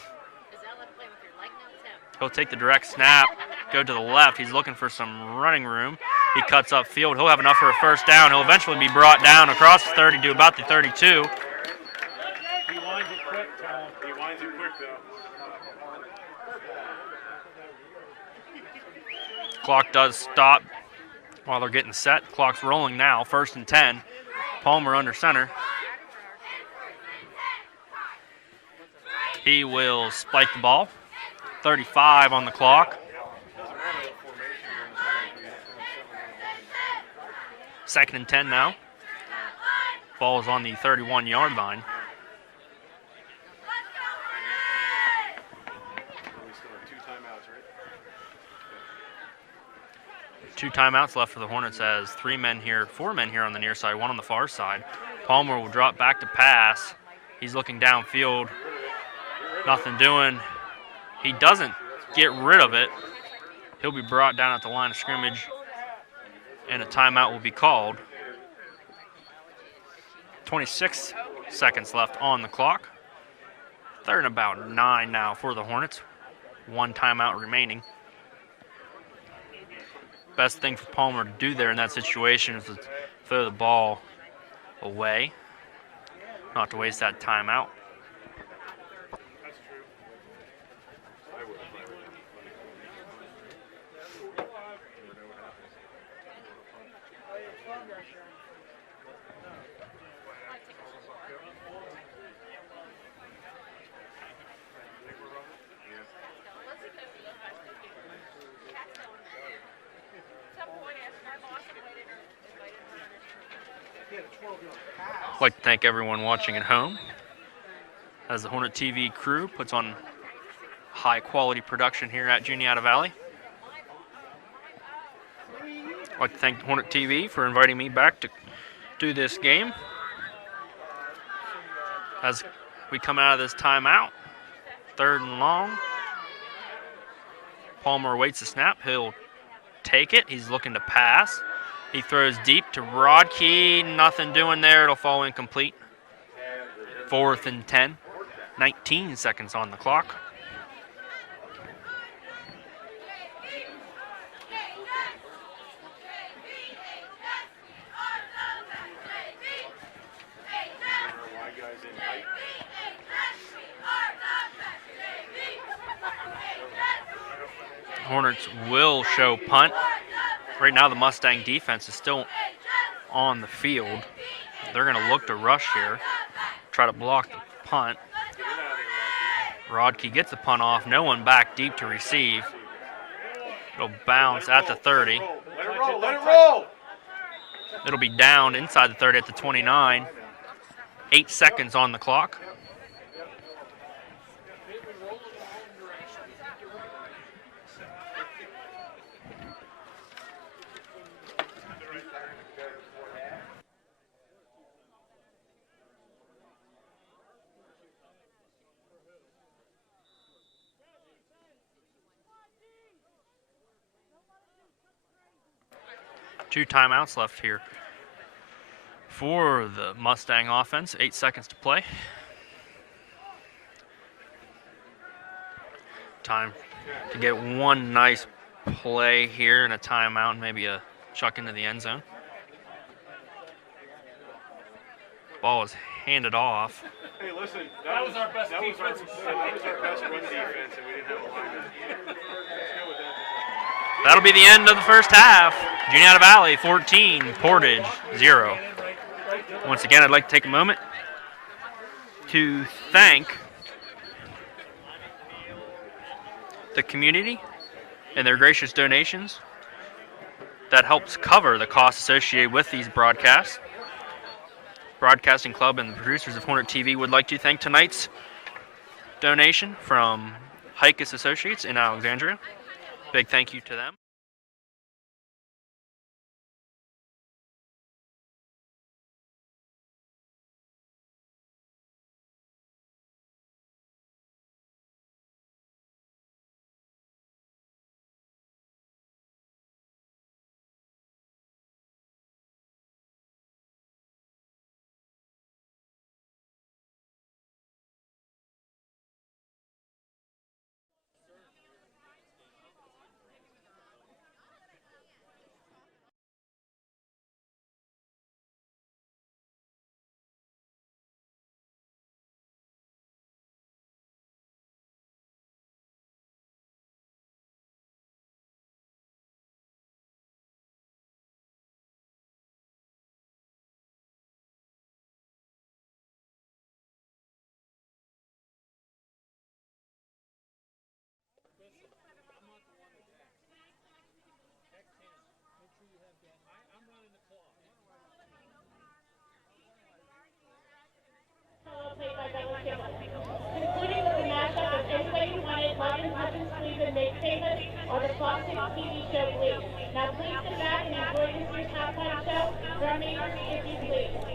He'll take the direct snap, go to the left. He's looking for some running room. He cuts upfield. He'll have enough for a first down. He'll eventually be brought down across the 30 to about the 32. He winds it quick, Tom. He winds it quick, though. Clock does stop while they're getting set. Clock's rolling now. 1st and 10. Palmer under center. He will spike the ball. 35 on the clock. Second and 10 now. Ball is on the 31-yard line. Two timeouts left for the Hornets as 4 men here on the near side, 1 on the far side. Palmer will drop back to pass. He's looking downfield. Nothing doing. He doesn't get rid of it. He'll be brought down at the line of scrimmage, and a timeout will be called. 26 seconds left on the clock. 3rd and about 9 now for the Hornets. 1 timeout remaining. Best thing for Palmer to do there in that situation is to throw the ball away, not to waste that timeout. I'd like to thank everyone watching at home as the Hornet TV crew puts on high quality production here at Juniata Valley. I'd like to thank Hornet TV for inviting me back to do this game. As we come out of this timeout, 3rd and long. Palmer waits the snap. He'll take it. He's looking to pass. He throws deep to Rodkey. Nothing doing there. It'll fall incomplete. 4th and 10. 19 seconds on the clock. Hornets will show punt. Right now the Mustang defense is still on the field. They're going to look to rush here, try to block the punt. Rodkey gets the punt off. No one back deep to receive. It'll bounce at the 30. Let it roll, let it roll! It'll be down inside the 30 at the 29. 8 seconds on the clock. Two timeouts left here for the Mustang offense. 8 seconds to play. Time to get one nice play here and a timeout and maybe a chuck into the end zone. Ball is handed off. Hey, listen, that was our best defense. That was our best run defense, and we didn't have a lineman. Let's go with that. That'll be the end of the first half. Juniata Valley 14, Portage 0. Once again, I'd like to take a moment to thank the community and their gracious donations that helps cover the costs associated with these broadcasts. Broadcasting Club and the producers of Hornet TV would like to thank tonight's donation from Hikus Associates in Alexandria. Big thank you to them. kickoff. Concluding with the mashup of Any Way You Want It, Love and Touch and Squeeze and Make Famous on the Fox 6 TV show Glee. Now please sit back and enjoy this year's halftime show. Drum majors, if you please.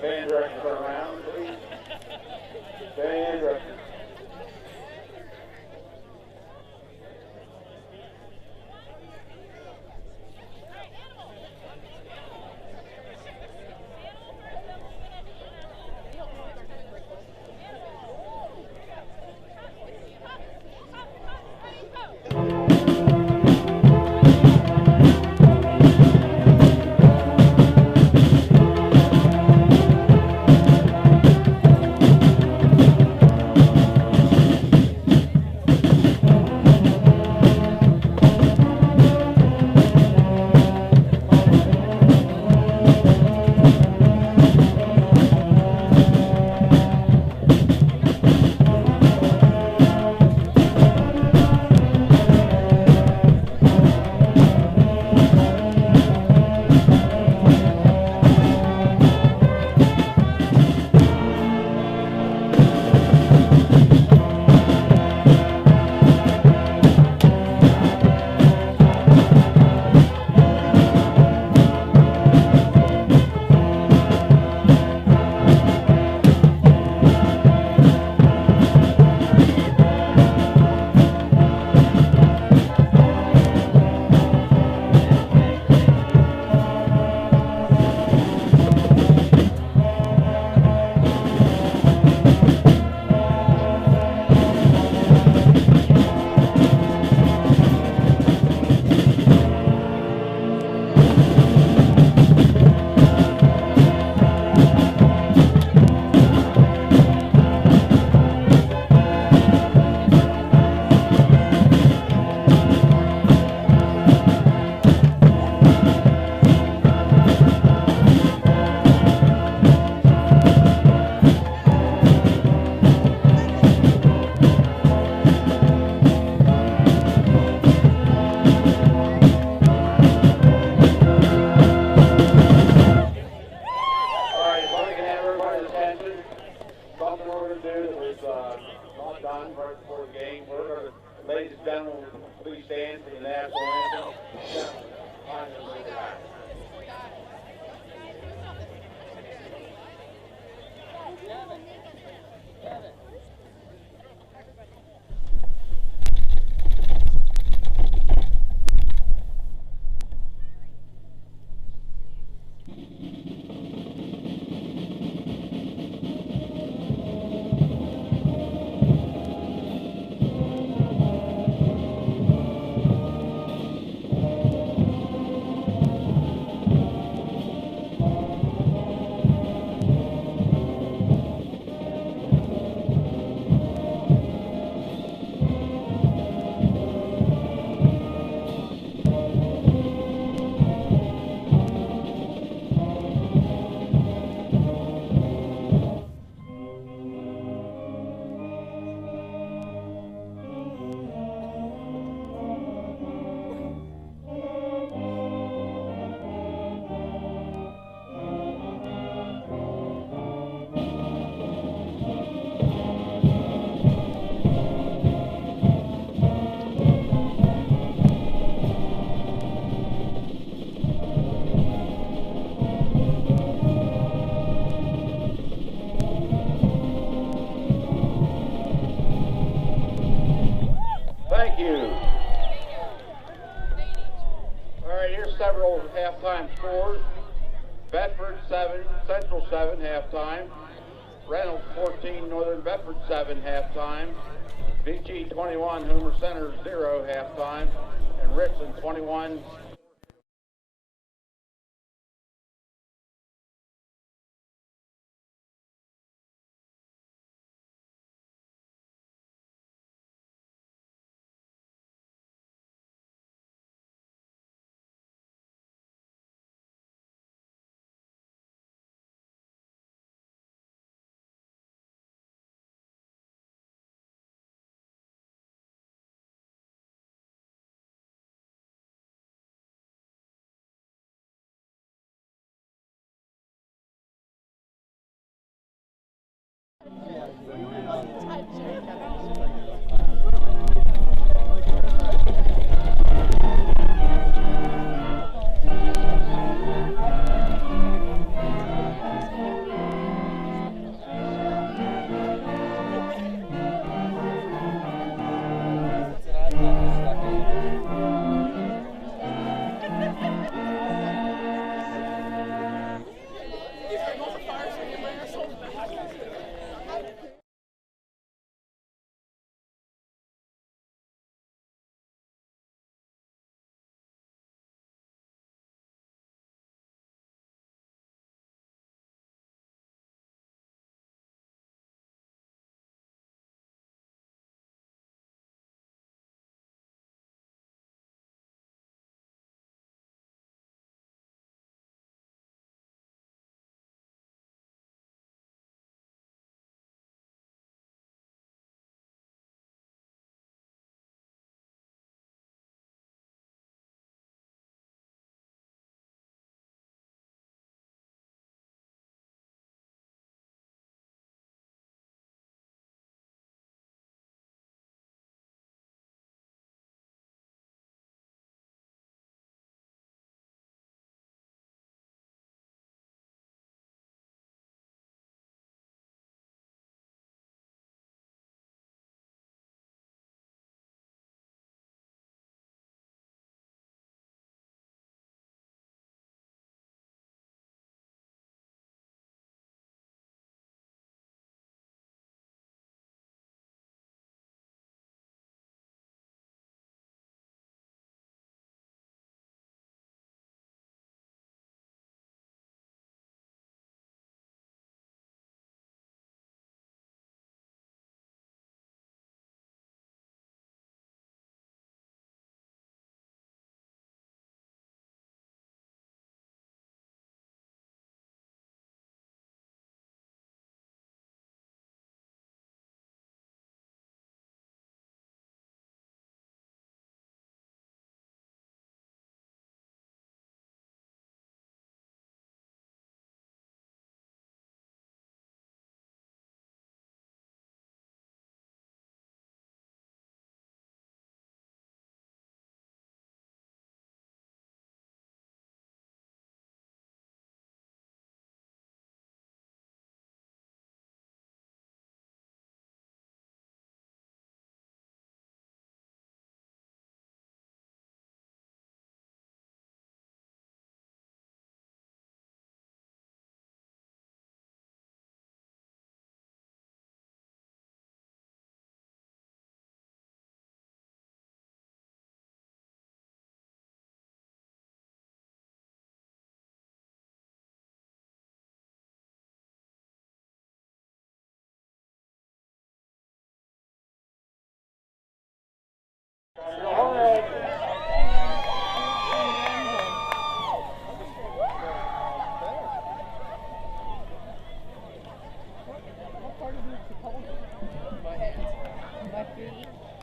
Band director turn around, please. Band director. Ladies and gentlemen, please stand for the national anthem. Thank you. All right, here's several halftime scores. Bedford 7, Central 7 halftime. Reynolds 14, Northern Bedford 7 halftime. VG 21, Homer Center 0 halftime. And Richland 21,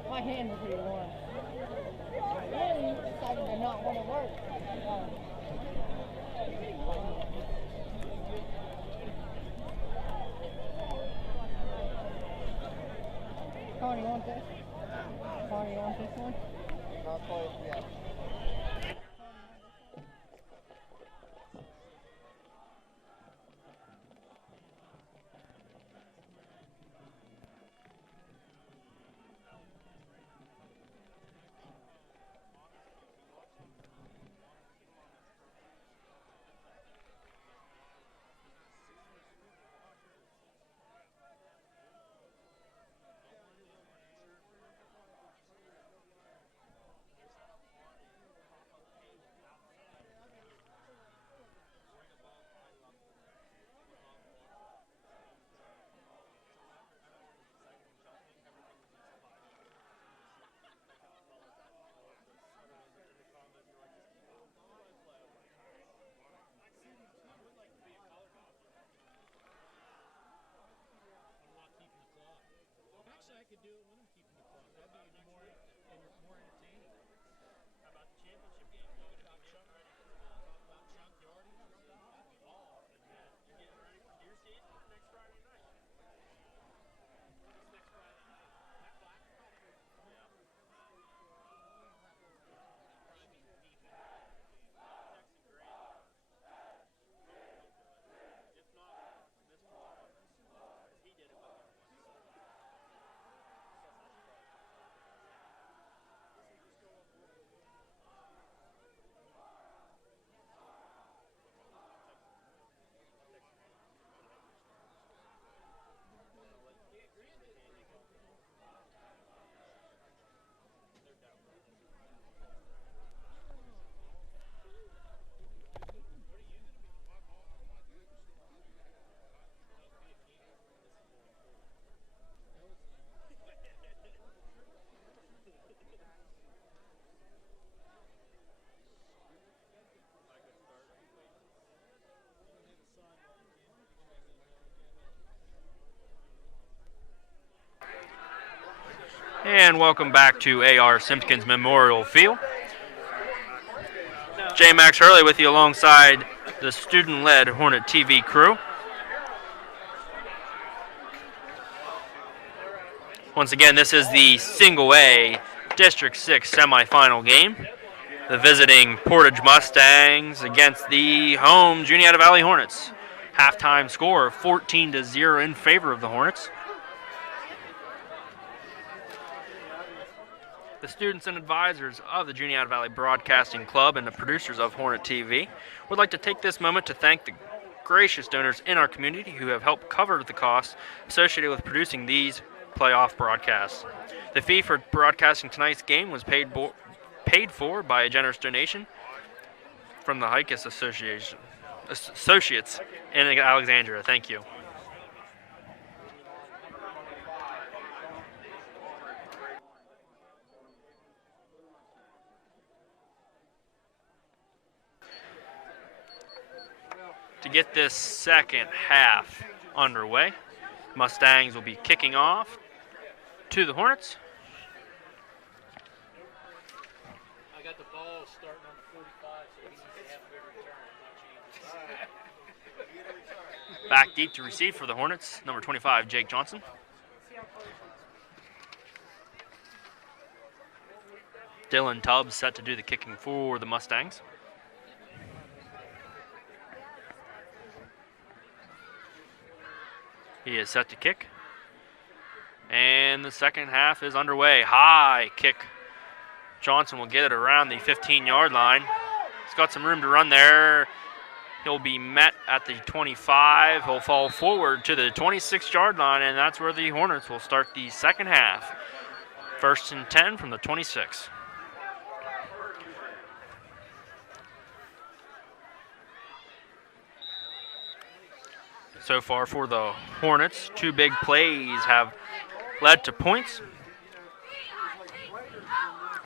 My hand was really warm. Really decided to not want to work. Connie, you want this? Connie, you want this one? Not close yet. And welcome back to A.R. Simpkins Memorial Field. J. Max Hurley with you alongside the student-led Hornet TV crew. Once again, this is the Single A District 6 semifinal game. The visiting Portage Mustangs against the home Juniata Valley Hornets. Halftime score 14-0 in favor of the Hornets. The students and advisors of the Juniata Valley Broadcasting Club and the producers of Hornet TV would like to take this moment to thank the gracious donors in our community who have helped cover the costs associated with producing these playoff broadcasts. The fee for broadcasting tonight's game was paid for by a generous donation from the Hikes Associates in Alexandria. Thank you. To get this second half underway, Mustangs will be kicking off to the Hornets. I got the ball starting on the 45, so he needs to have a good return. Back deep to receive for the Hornets, number 25, Jake Johnson. Dylan Tubbs set to do the kicking for the Mustangs. He is set to kick. And the second half is underway. High kick. Johnson will get it around the 15-yard line. He's got some room to run there. He'll be met at the 25. He'll fall forward to the 26-yard line, and that's where the Hornets will start the second half. 1st and 10 from the 26. So far for the Hornets, 2 big plays have led to points.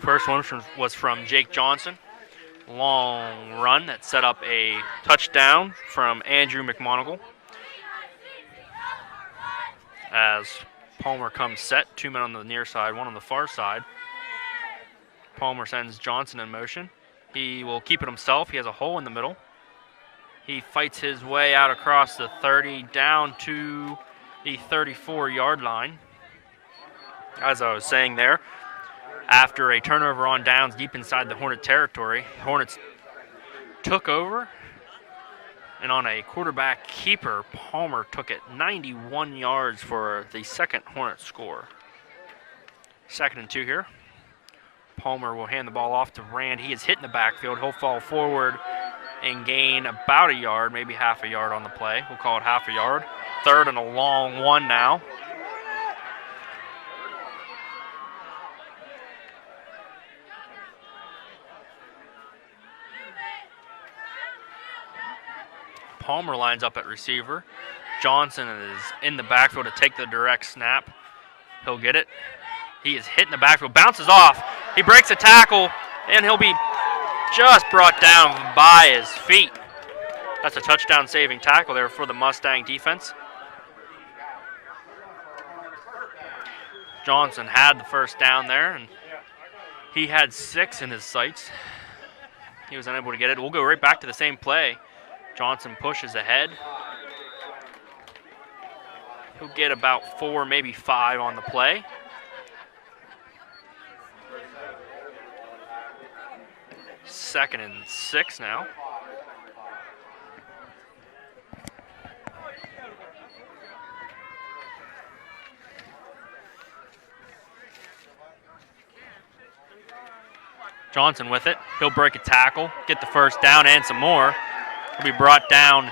First one was from Jake Johnson. Long run that set up a touchdown from Andrew McMonagle. As Palmer comes set, 2 men on the near side, 1 on the far side. Palmer sends Johnson in motion. He will keep it himself. He has a hole in the middle. He fights his way out across the 30 down to the 34-yard line. As I was saying there, after a turnover on downs deep inside the Hornet territory, Hornets took over, and on a quarterback keeper, Palmer took it 91 yards for the second Hornet score. 2nd and 2 here. Palmer will hand the ball off to Rand. He is hit in the backfield. He'll fall forward and gain about a yard, maybe half a yard on the play. We'll call it half a yard. 3rd and a long one now. Palmer lines up at receiver. Johnson is in the backfield to take the direct snap. He'll get it. He is hit in the backfield, bounces off. He breaks a tackle, and he'll be just brought down by his feet. That's a touchdown-saving tackle there for the Mustang defense. Johnson had the first down there, and he had 6 in his sights. He was unable to get it. We'll go right back to the same play. Johnson pushes ahead. He'll get about 4, maybe 5 on the play. Second and 6 now. Johnson with it. He'll break a tackle, get the first down and some more. He'll be brought down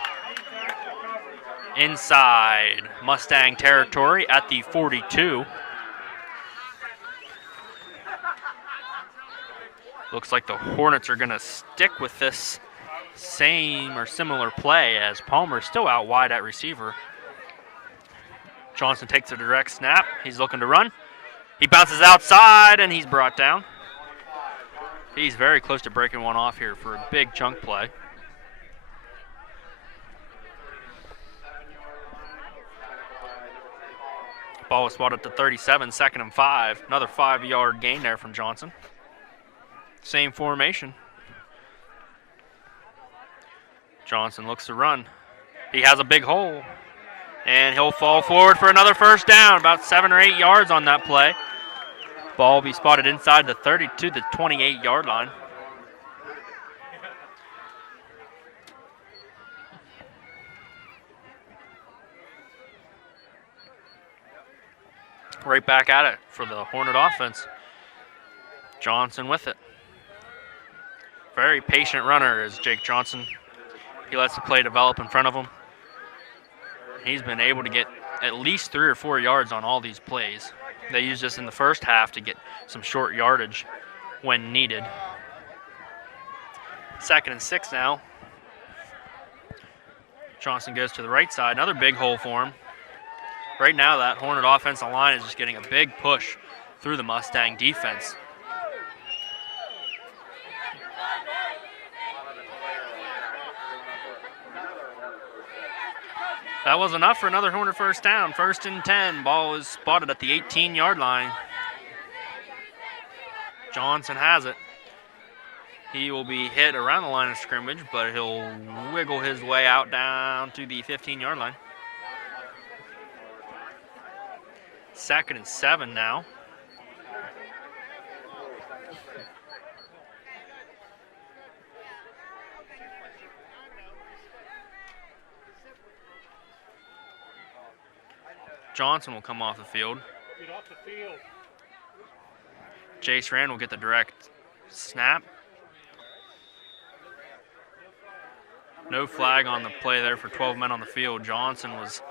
inside Mustang territory at the 42. Looks like the Hornets are going to stick with this same or similar play as Palmer's still out wide at receiver. Johnson takes a direct snap. He's looking to run. He bounces outside, and he's brought down. He's very close to breaking one off here for a big chunk play. Ball was spotted at the 37, 2nd and 5. Another 5-yard gain there from Johnson. Same formation. Johnson looks to run. He has a big hole, and he'll fall forward for another first down, about 7 or 8 yards on that play. Ball will be spotted inside the 32 to 28-yard line. Right back at it for the Hornet offense. Johnson with it. Very patient runner is Jake Johnson. He lets the play develop in front of him. He's been able to get at least 3 or 4 yards on all these plays. They used this in the first half to get some short yardage when needed. 2nd and 6 now. Johnson goes to the right side. Another big hole for him. Right now, that Hornet offensive line is just getting a big push through the Mustang defense. That was enough for another Hornet first down. 1st and 10. Ball is spotted at the 18-yard line. Johnson has it. He will be hit around the line of scrimmage, but he'll wiggle his way out down to the 15-yard line. 2nd and 7 now. Johnson will come off the field. Get off the field. Jace Rand will get the direct snap. No flag on the play there for 12 men on the field. Johnson was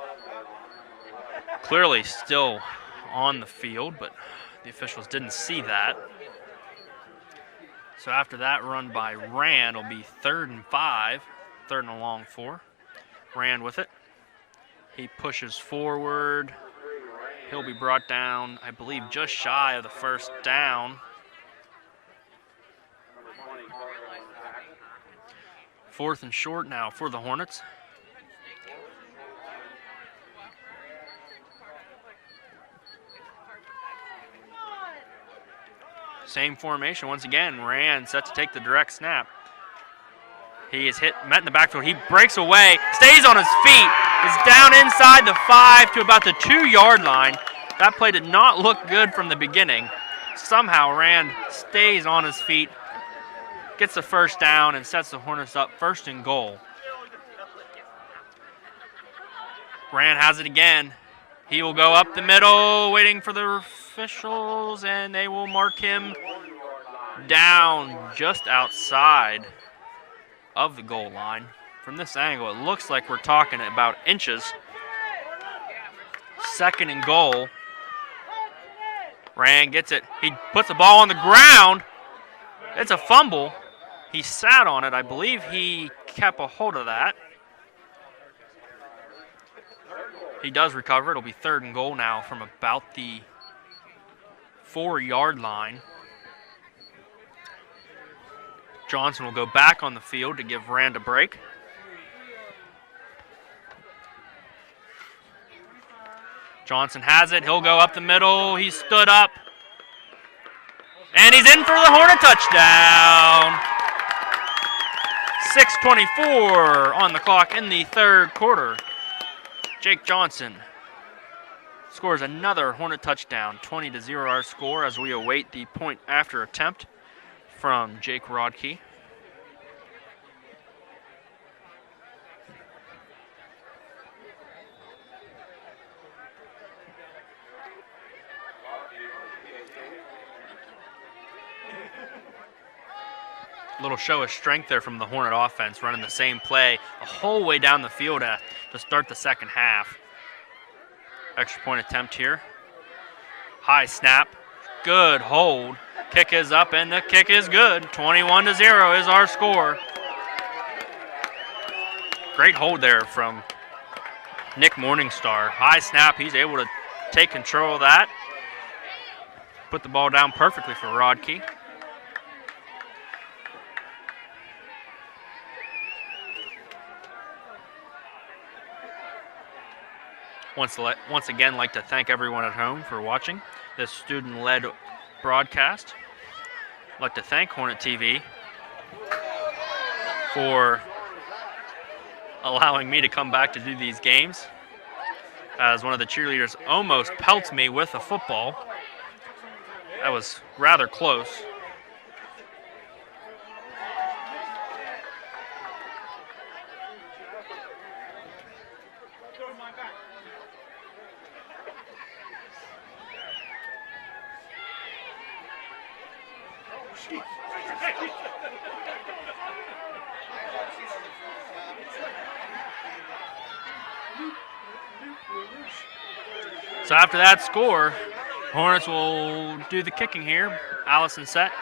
clearly still on the field, but the officials didn't see that. So after that run by Rand, it'll be 3rd and 5, 3rd and a long 4. Rand with it. He pushes forward. He'll be brought down, I believe, just shy of the first down. 4th and short now for the Hornets. Same formation once again. Rand set to take the direct snap. He is met in the backfield. He breaks away, stays on his feet, is down inside the 5 to about the 2-yard line. That play did not look good from the beginning. Somehow Rand stays on his feet, gets the first down, and sets the Hornets up 1st and goal. Rand has it again. He will go up the middle, waiting for the officials, and they will mark him down just outside of the goal line. From this angle, it looks like we're talking about inches. 2nd and goal. Rand gets it. He puts the ball on the ground. It's a fumble. He sat on it. I believe he kept a hold of that. He does recover. It'll be 3rd and goal now from about the 4-yard line. Johnson will go back on the field to give Rand a break. Johnson has it. He'll go up the middle. He stood up. And he's in for the Hornet touchdown. 6:24 on the clock in the 3rd quarter. Jake Johnson scores another Hornet touchdown. 20-0 our score as we await the point after attempt from Jake Rodkey. Little show of strength there from the Hornet offense, running the same play the whole way down the field to start the 2nd half. Extra point attempt here. High snap. Good hold. Kick is up, and the kick is good. 21-0 is our score. Great hold there from Nick Morningstar. High snap. He's able to take control of that. Put the ball down perfectly for Rodkey. Once again, like to thank everyone at home for watching this student-led broadcast. I'd like to thank Hornet TV for allowing me to come back to do these games, as one of the cheerleaders almost pelts me with a football. That was rather close. So after that score, Hornets will do the kicking here. Allison set.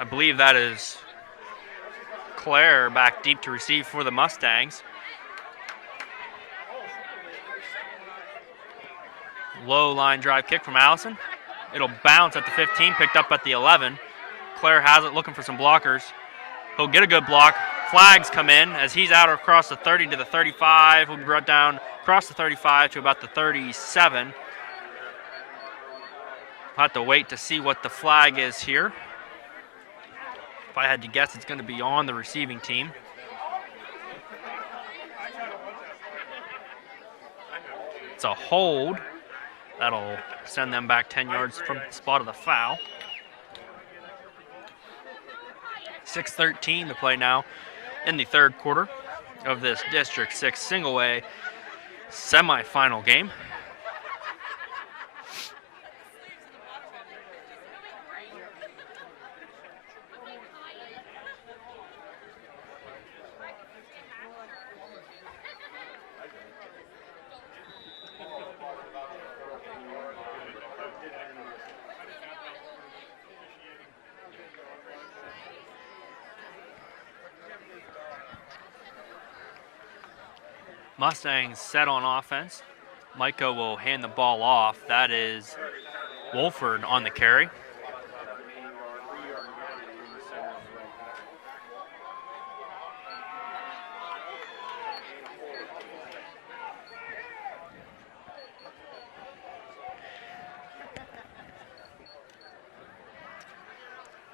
I believe that is Claire back deep to receive for the Mustangs. Low line drive kick from Allison. It'll bounce at the 15, picked up at the 11. Claire has it, looking for some blockers. He'll get a good block. Flags come in as he's out across the 30 to the 35. Will be brought down across the 35 to about the 37. We'll have to wait to see what the flag is here. If I had to guess, it's going to be on the receiving team. It's a hold. That'll send them back 10 yards from the spot of the foul. 6:13 to play now in the 3rd quarter of this District 6 single-A semifinal game. Mustangs set on offense. Micah will hand the ball off. That is Wolford on the carry.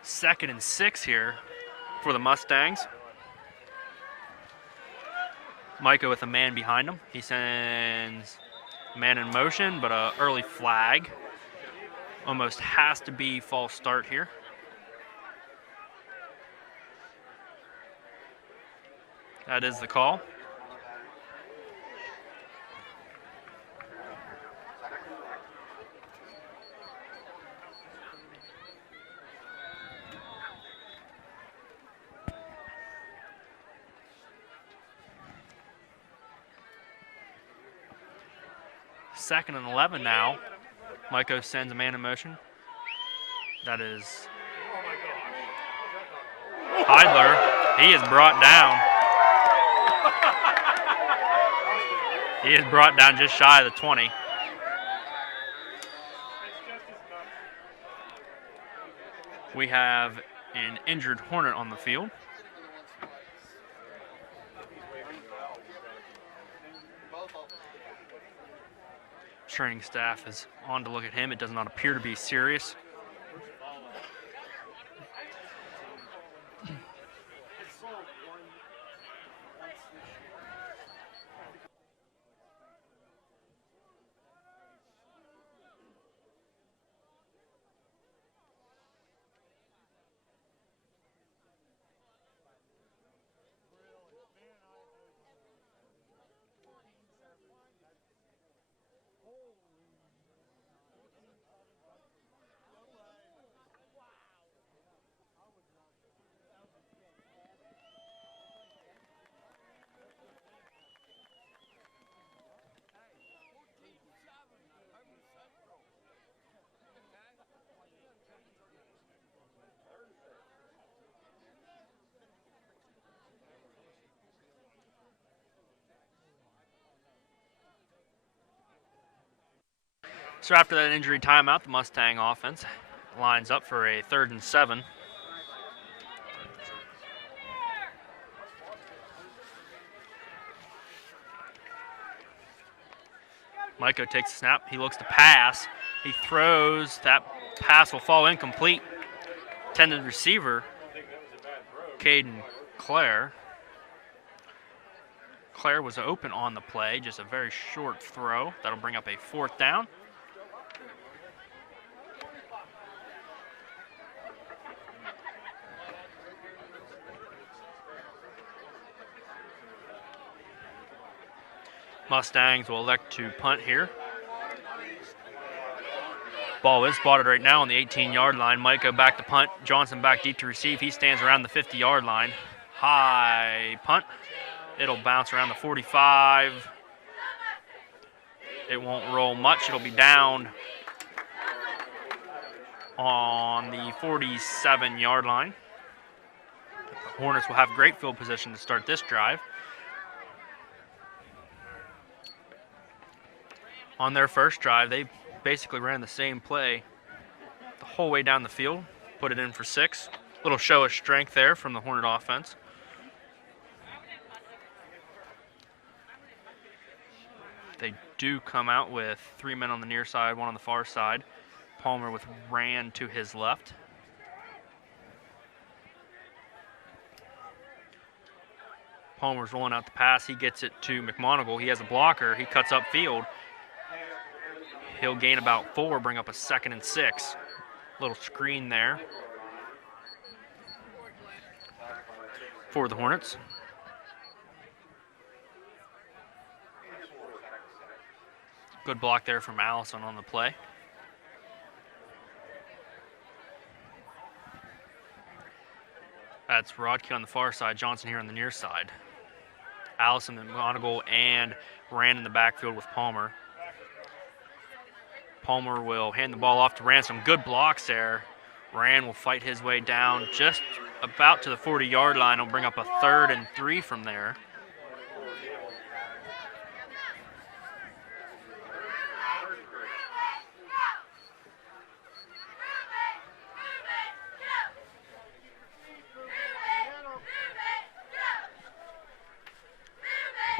Second and 6 here for the Mustangs. Micah with a man behind him. He sends man in motion, but an early flag. Almost has to be false start here. That is the call. Second and 11 now. Micah sends a man in motion. That is Heidler. He is brought down. He is brought down just shy of the 20. We have an injured Hornet on the field. Training staff is on to look at him. It does not appear to be serious. So after that injury timeout, the Mustang offense lines up for a 3rd and 7. Micah takes a snap. He looks to pass. He throws. That pass will fall incomplete. Intended receiver, Caden Clare. Clare was open on the play, just a very short throw. That'll bring up a 4th down. Mustangs will elect to punt here. Ball is spotted right now on the 18-yard line. Micah back to punt. Johnson back deep to receive. He stands around the 50-yard line. High punt. It'll bounce around the 45. It won't roll much. It'll be down on the 47-yard line. The Hornets will have great field position to start this drive. On their first drive, they basically ran the same play the whole way down the field, put it in for 6. Little show of strength there from the Hornet offense. They do come out with 3 men on the near side, 1 on the far side. Palmer with Rand to his left. Palmer's rolling out the pass. He gets it to McMonigal. He has a blocker. He cuts up field. He'll gain about 4, bring up a 2nd and 6. Little screen there for the Hornets. Good block there from Allison on the play. That's Rodkey on the far side, Johnson here on the near side. Allison and McGonigal and Rand in the backfield with Palmer. Palmer will hand the ball off to Rand. Some good blocks there. Rand will fight his way down just about to the 40-yard line. He'll bring up a 3rd and 3 from there.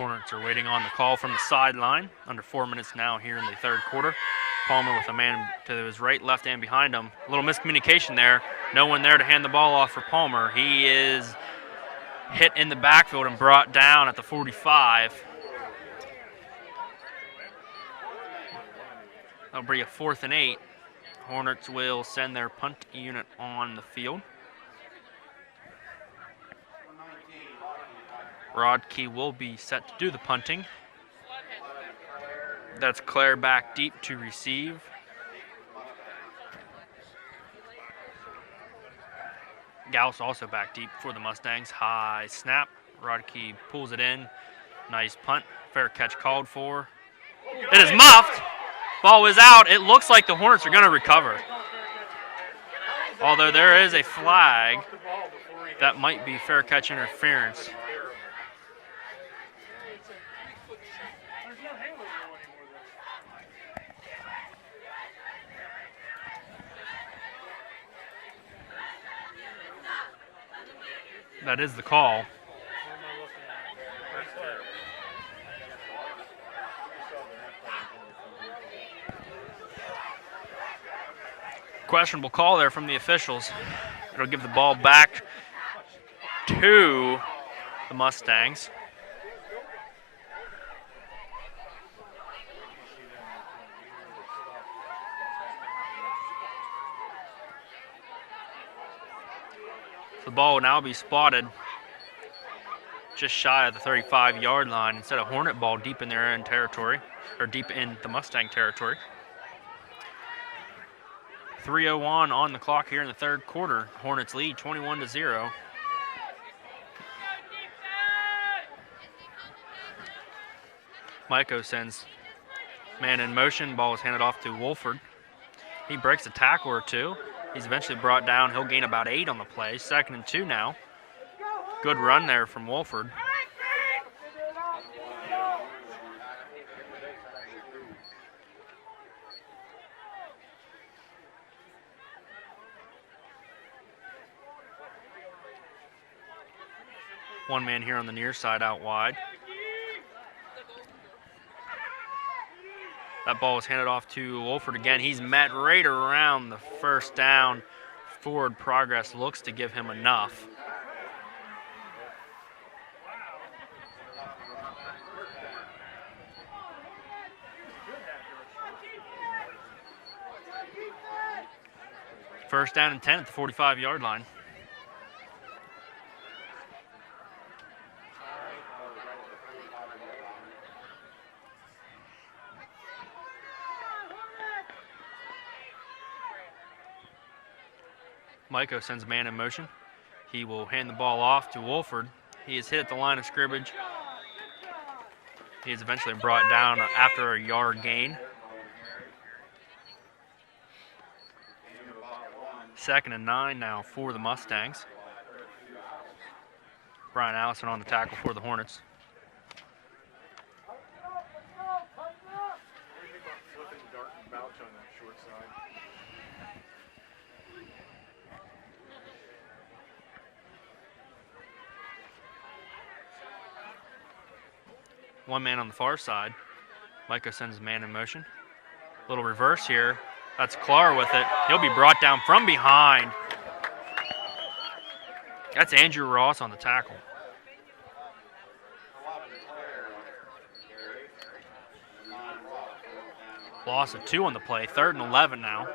Hornets are waiting on the call from the sideline. Under 4 minutes now here in the third quarter. Palmer with a man to his right, left, and behind him. A little miscommunication there. No one there to hand the ball off for Palmer. He is hit in the backfield and brought down at the 45. That'll be a 4th and 8. Hornets will send their punt unit on the field. Rodkey will be set to do the punting. That's Claire back deep to receive. Gauss also back deep for the Mustangs. High snap. Rodkey pulls it in. Nice punt. Fair catch called for. It is muffed. Ball is out. It looks like the Hornets are going to recover. Although there is a flag, that might be fair catch interference. That is the call. Questionable call there from the officials. It'll give the ball back to the Mustangs. The ball will now be spotted just shy of the 35-yard line instead of Hornet ball deep in their own territory, or deep in the Mustang territory. 3:01 on the clock here in the third quarter. Hornets lead 21-0. Maiko sends man in motion. Ball is handed off to Wolford. He breaks a tackle or two. He's eventually brought down. He'll gain about 8 on the play. 2nd and 2 now. Good run there from Wolford. One man here on the near side out wide. That ball is handed off to Wolford again. He's met right around the first down. Forward progress looks to give him enough. First down and 10 at the 45-yard line. Maiko sends man in motion. He will hand the ball off to Wolford. He is hit at the line of scrimmage. He is eventually brought down after a yard gain. 2nd and 9 now for the Mustangs. Brian Allison on the tackle for the Hornets. One man on the far side. Maiko sends a man in motion. Little reverse here. That's Clark with it. He'll be brought down from behind. That's Andrew Ross on the tackle. Loss of 2 on the play. 3rd and 11 now.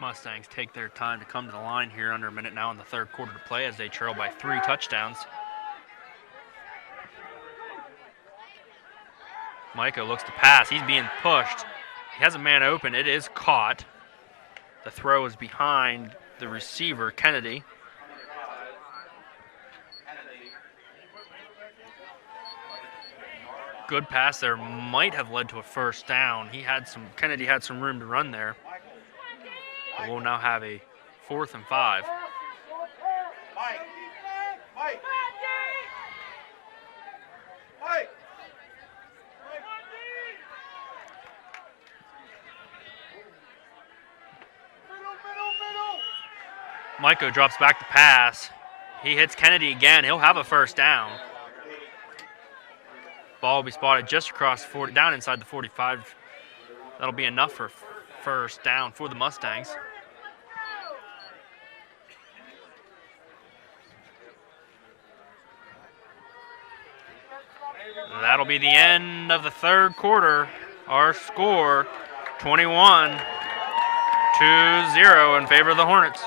Mustangs take their time to come to the line here under a minute now in the third quarter to play as they trail by 3 touchdowns. Maiko looks to pass. He's being pushed. He has a man open. It is caught. The throw is behind the receiver, Kennedy. Good pass there. Might have led to a first down. Kennedy had some room to run there. We'll now have a 4th and 5. Micah drops back to pass. He hits Kennedy again. He'll have a first down. Ball will be spotted just across 40, down inside the 45. That'll be enough for first down for the Mustangs. That'll be the end of the third quarter. Our score, 21-0 in favor of the Hornets.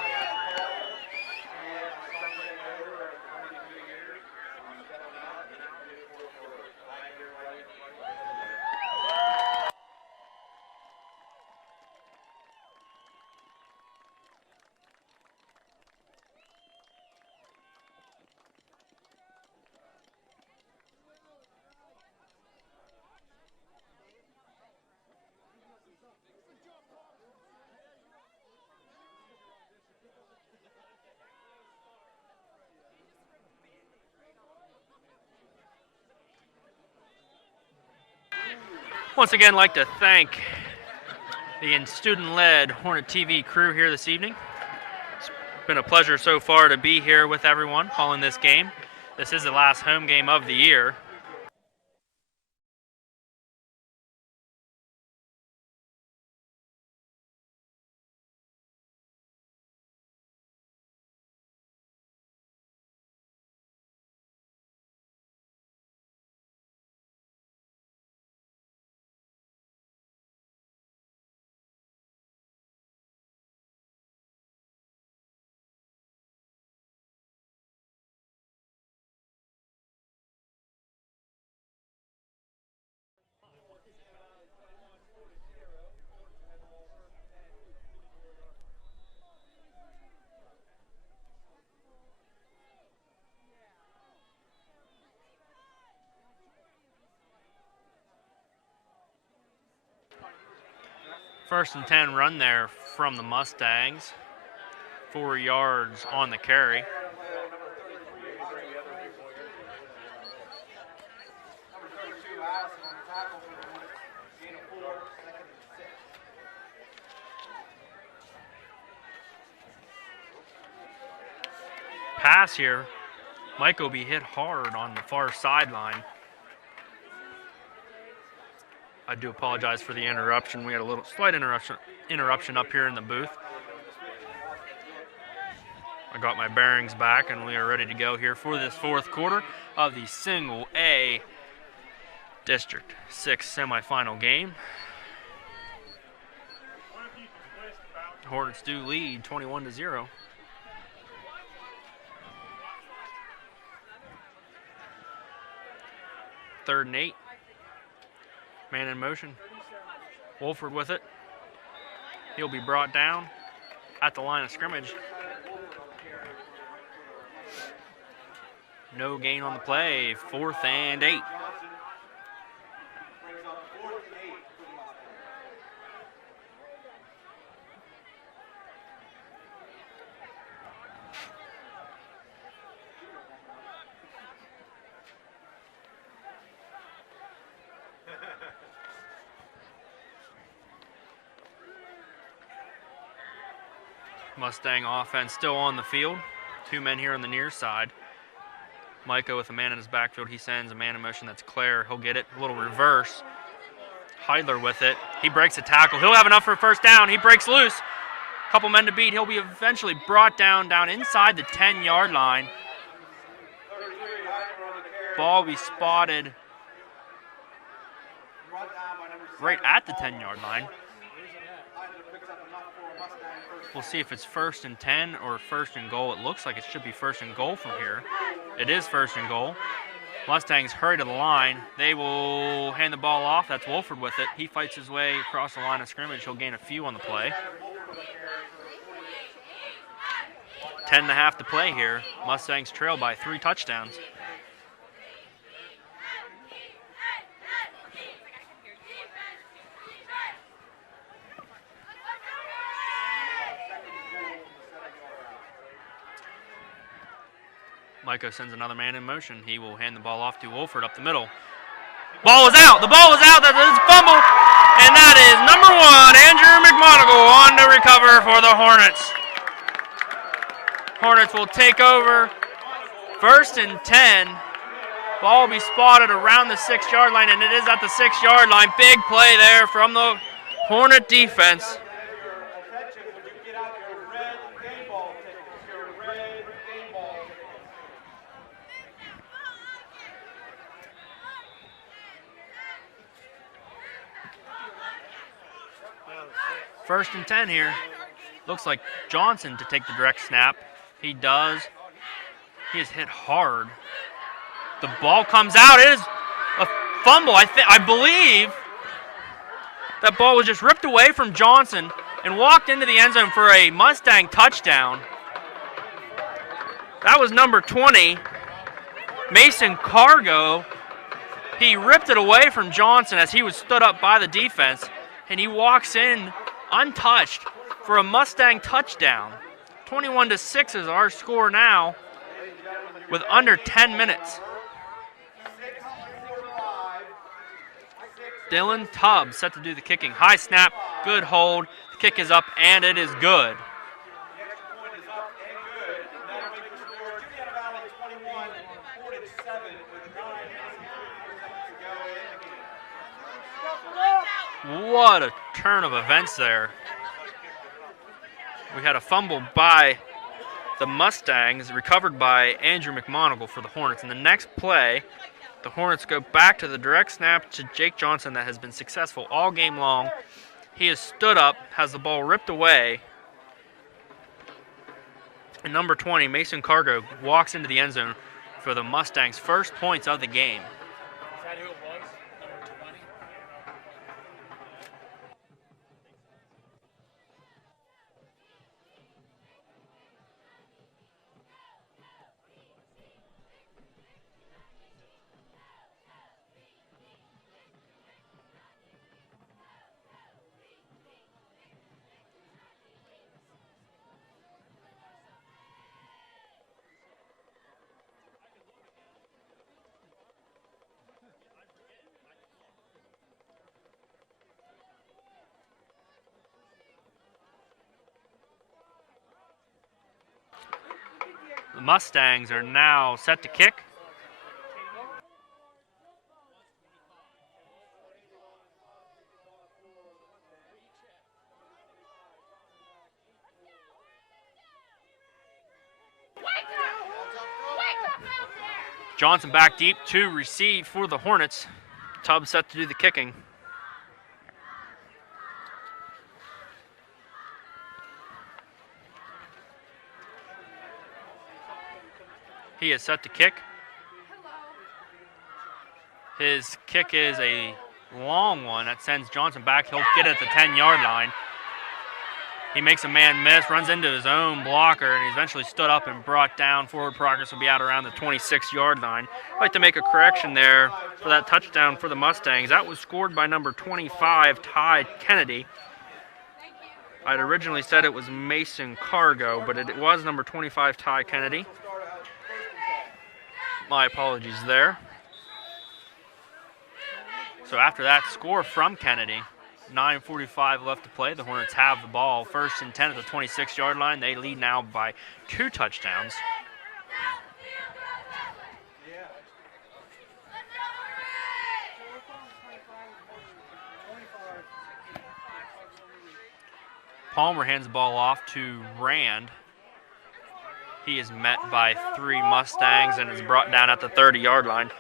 Once again, like to thank the student-led Hornet TV crew here this evening. It's been a pleasure so far to be here with everyone calling this game. This is the last home game of the year. First and 10 run there from the Mustangs. 4 yards on the carry. Pass here. Mike will be hit hard on the far sideline. I do apologize for the interruption. We had a little slight interruption up here in the booth. I got my bearings back and we are ready to go here for this fourth quarter of the Single A District 6 semifinal game. Hornets do lead 21-0. Third and 8. Man in motion. Wolford with it. He'll be brought down at the line of scrimmage. No gain on the play. 4th and 8. Mustang offense still on the field. 2 men here on the near side. Micah with a man in his backfield. He sends a man in motion. That's Claire. He'll get it. A little reverse. Heidler with it. He breaks a tackle. He'll have enough for a first down. He breaks loose. Couple men to beat. He'll be eventually brought down inside the 10-yard line. Ball will be spotted right at the 10-yard line. We'll see if it's 1st and 10 or 1st and goal. It looks like it should be 1st and goal from here. It is 1st and goal. Mustangs hurry to the line. They will hand the ball off. That's Wolford with it. He fights his way across the line of scrimmage. He'll gain a few on the play. 10.5 to play here. Mustangs trail by 3 touchdowns. Micah sends another man in motion. He will hand the ball off to Wolford up the middle. Ball is out. The ball is out. That is a fumble. And that is number 1, Andrew McMonagle, on to recover for the Hornets. Hornets will take over. 1st and 10. Ball will be spotted around the 6-yard line, and it is at the 6-yard line. Big play there from the Hornet defense. First and 10 here. Looks like Johnson to take the direct snap. He does. He is hit hard. The ball comes out. It is a fumble. I believe that ball was just ripped away from Johnson and walked into the end zone for a Mustang touchdown. That was number 20, Mason Cargo. He ripped it away from Johnson as he was stood up by the defense, and he walks in untouched for a Mustang touchdown. 21-6 is our score now with under 10 minutes. Dylan Tubbs set to do the kicking. High snap, good hold. The kick is up, and it is good. What a turn of events there. We had a fumble by the Mustangs, recovered by Andrew McMonagle for the Hornets. In the next play, the Hornets go back to the direct snap to Jake Johnson that has been successful all game long. He has stood up, has the ball ripped away. And number 20, Mason Cargo, walks into the end zone for the Mustangs' first points of the game. Is that who it was? Number 20? The Mustangs are now set to kick. Johnson back deep to receive for the Hornets. Tubbs set to do the kicking. He is set to kick. His kick is a long one that sends Johnson back. He'll get it at the 10-yard line. He makes a man miss, runs into his own blocker, and he eventually stood up and brought down. Forward progress will be out around the 26-yard line. I'd like to make a correction there for that touchdown for the Mustangs. That was scored by number 25, Ty Kennedy. I'd originally said it was Mason Cargo, but it was number 25, Ty Kennedy. My apologies there. So after that score from Kennedy, 9:45 left to play. The Hornets have the ball. 1st and 10 at the 26-yard line. They lead now by 2 touchdowns. Palmer hands the ball off to Rand. He is met by 3 Mustangs and is brought down at the 30-yard line.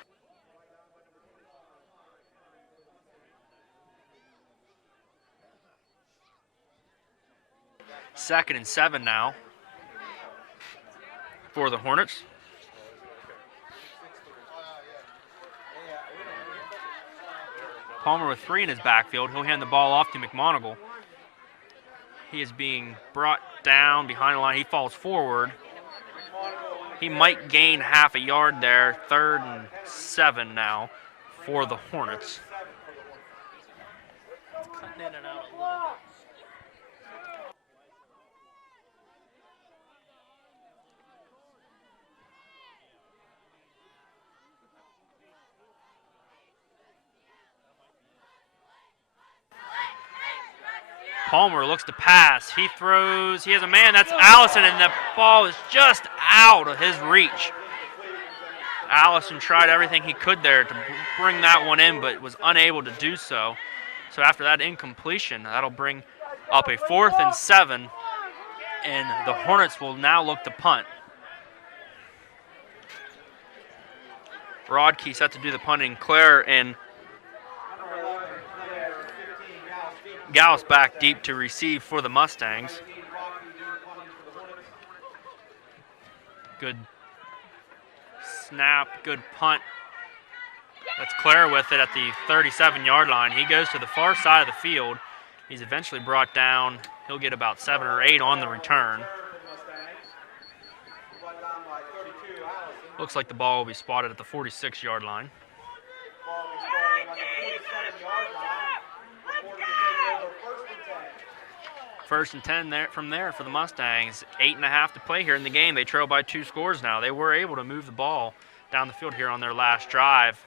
Second and 7 now for the Hornets. Palmer with 3 in his backfield. He'll hand the ball off to McMonagle. He is being brought down behind the line. He falls forward. He might gain half a yard there. 3rd and 7 now for the Hornets. Cutting in and out a little bit. Palmer looks to pass. He throws. He has a man. That's Allison, and the ball is just out of his reach. Allison tried everything he could there to bring that one in, but was unable to do so. So after that incompletion, that'll bring up a 4th and 7, and the Hornets will now look to punt. Rodkey set to do the punting. Claire and Gauss back deep to receive for the Mustangs. Good snap, good punt. That's Claire with it at the 37-yard line. He goes to the far side of the field. He's eventually brought down. He'll get about 7 or 8 on the return. Looks like the ball will be spotted at the 46-yard line. First and 10 there from there for the Mustangs. 8.5 to play here in the game. They trail by 2 scores now. They were able to move the ball down the field here on their last drive.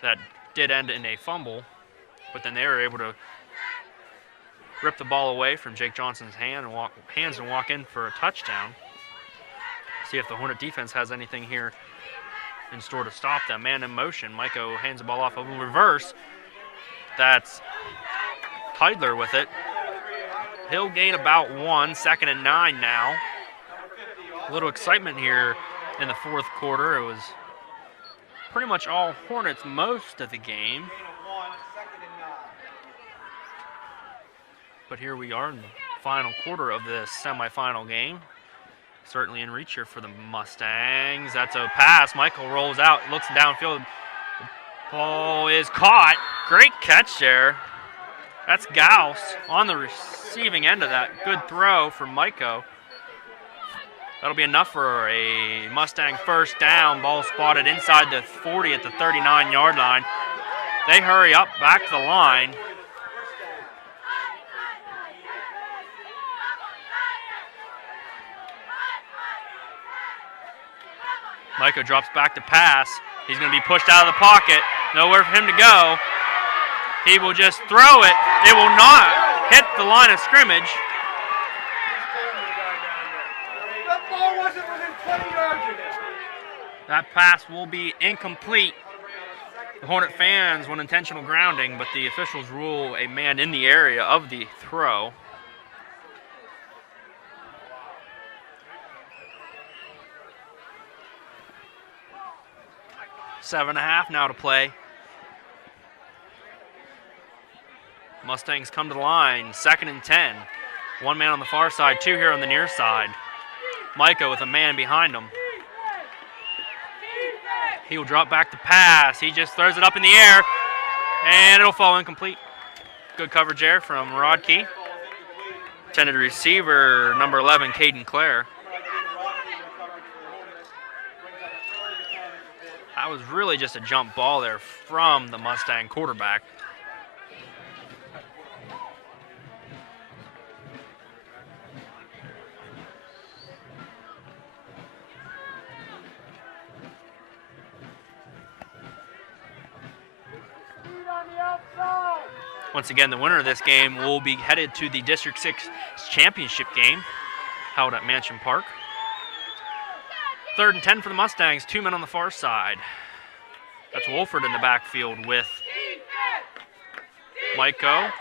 That did end in a fumble, but then they were able to rip the ball away from Jake Johnson's hands and walk in for a touchdown. See if the Hornet defense has anything here in store to stop them. Man in motion. Maiko hands the ball off over reverse. That's Heidler with it. He'll gain about 1, 2nd and 9 now. A little excitement here in the 4th quarter. It was pretty much all Hornets most of the game. But here we are in the final quarter of this semifinal game. Certainly in reach here for the Mustangs. That's a pass. Michael rolls out, looks downfield. The ball is caught. Great catch there. That's Gauss on the receiving end of that. Good throw from Maiko. That'll be enough for a Mustang first down. Ball spotted inside the 40 at the 39-yard line. They hurry up back to the line. Maiko drops back to pass. He's going to be pushed out of the pocket. Nowhere for him to go. He will just throw it. It will not hit the line of scrimmage. That ball wasn't within 20 yards of him. That pass will be incomplete. The Hornet fans want intentional grounding, but the officials rule a man in the area of the throw. Seven and a half now to play. Mustangs come to the line, 2nd and 10. 1 man on the far side, 2 here on the near side. Maiko with a man behind him. He will drop back to pass. He just throws it up in the air, and it'll fall incomplete. Good coverage there from Rodkey. Intended receiver, number 11, Caden Clare. That was really just a jump ball there from the Mustang quarterback. Once again, the winner of this game will be headed to the District 6 championship game held at Mansion Park. 3rd and 10 for the Mustangs, 2 men on the far side. That's Wolford in the backfield with Maiko.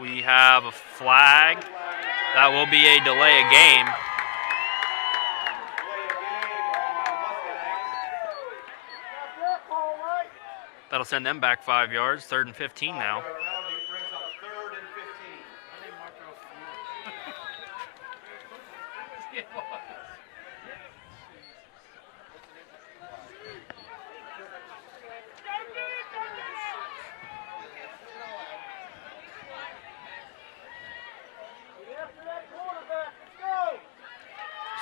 We have a flag. That will be a delay of game. That'll send them back 5 yards, 3rd and 15 now.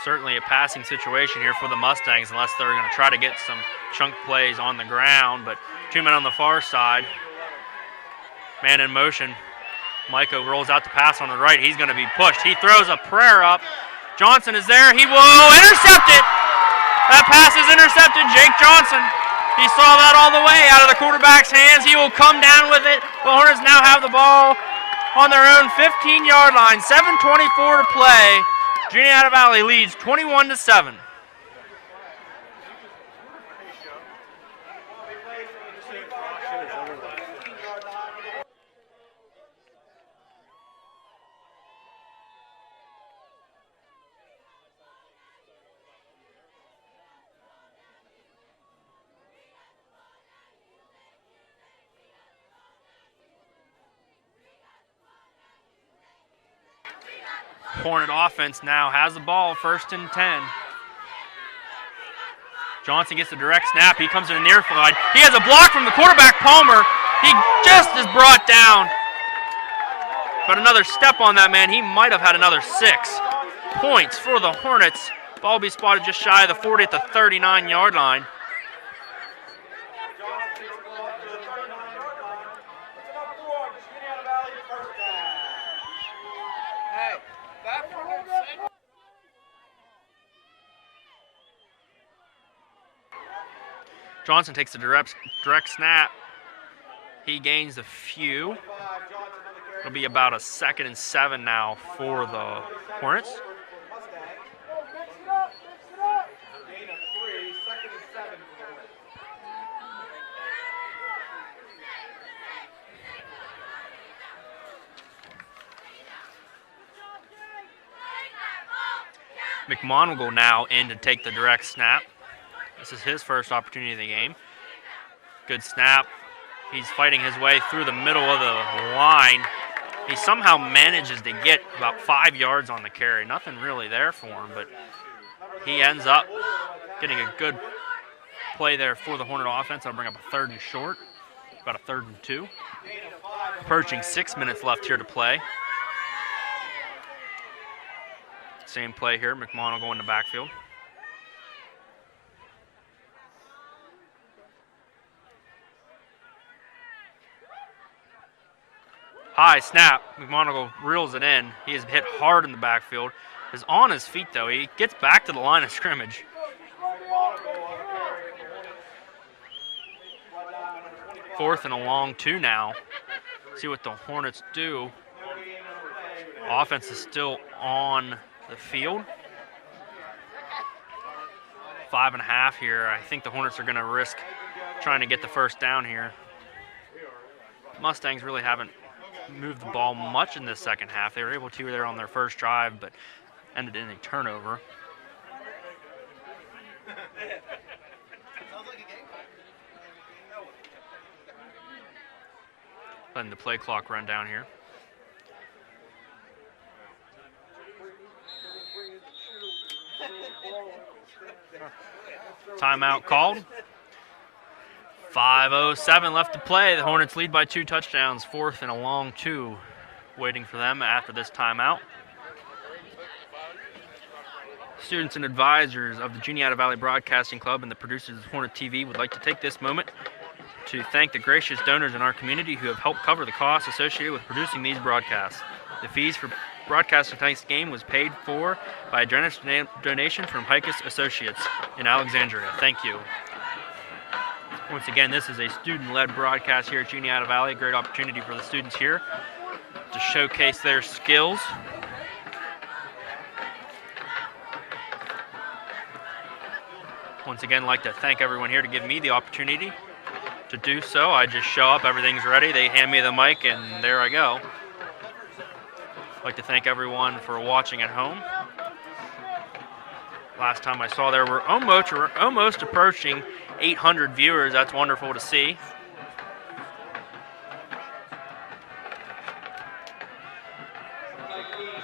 Certainly a passing situation here for the Mustangs unless they're going to try to get some chunk plays on the ground, but 2 men on the far side. Man in motion. Maiko rolls out the pass on the right. He's going to be pushed. He throws a prayer up. Johnson is there. He will intercept it. That pass is intercepted. Jake Johnson. He saw that all the way out of the quarterback's hands. He will come down with it. The Hornets now have the ball on their own 15-yard line. 7:24 to play. Juniata Valley leads 21-7. Hornet offense now has the ball, 1st and 10. Johnson gets the direct snap. He comes to the near side. He has a block from the quarterback, Palmer. He just is brought down. But another step on that man, he might have had another 6 points for the Hornets. Ball will be spotted just shy of the 40 at the 39-yard line. Johnson takes the direct snap. He gains a few. It'll be about a 2nd and 7 now for the Hornets. McMahon will go now in to take the direct snap. This is his first opportunity of the game. Good snap. He's fighting his way through the middle of the line. He somehow manages to get about 5 yards on the carry. Nothing really there for him, but he ends up getting a good play there for the Hornet offense. That'll bring up a 3rd and short, about a 3rd and 2. Approaching 6 minutes left here to play. Same play here. McMahon will go in the backfield. High snap. McMonagle reels it in. He is hit hard in the backfield. Is on his feet, though. He gets back to the line of scrimmage. 4th and a long 2 now. See what the Hornets do. Offense is still on the field. 5.5 here. I think the Hornets are going to risk trying to get the first down here. Mustangs really haven't moved the ball much in this second half. They were able to there on their first drive, but ended in a turnover. Letting the play clock run down here. Timeout called. 5:07 left to play. The Hornets lead by 2 touchdowns. 4th and a long 2 waiting for them after this timeout. Students and advisors of the Juniata Valley Broadcasting Club and the producers of Hornet TV would like to take this moment to thank the gracious donors in our community who have helped cover the costs associated with producing these broadcasts. The fees for broadcasting tonight's game was paid for by a generous donation from Hikus Associates in Alexandria. Thank you. Once again, this is a student-led broadcast here at Juniata Valley. Great opportunity for the students here to showcase their skills. Once again, I'd like to thank everyone here to give me the opportunity to do so. I just show up, everything's ready, they hand me the mic, and there I go. I'd like to thank everyone for watching at home. Last time I saw there we're almost approaching 800 viewers. That's wonderful to see.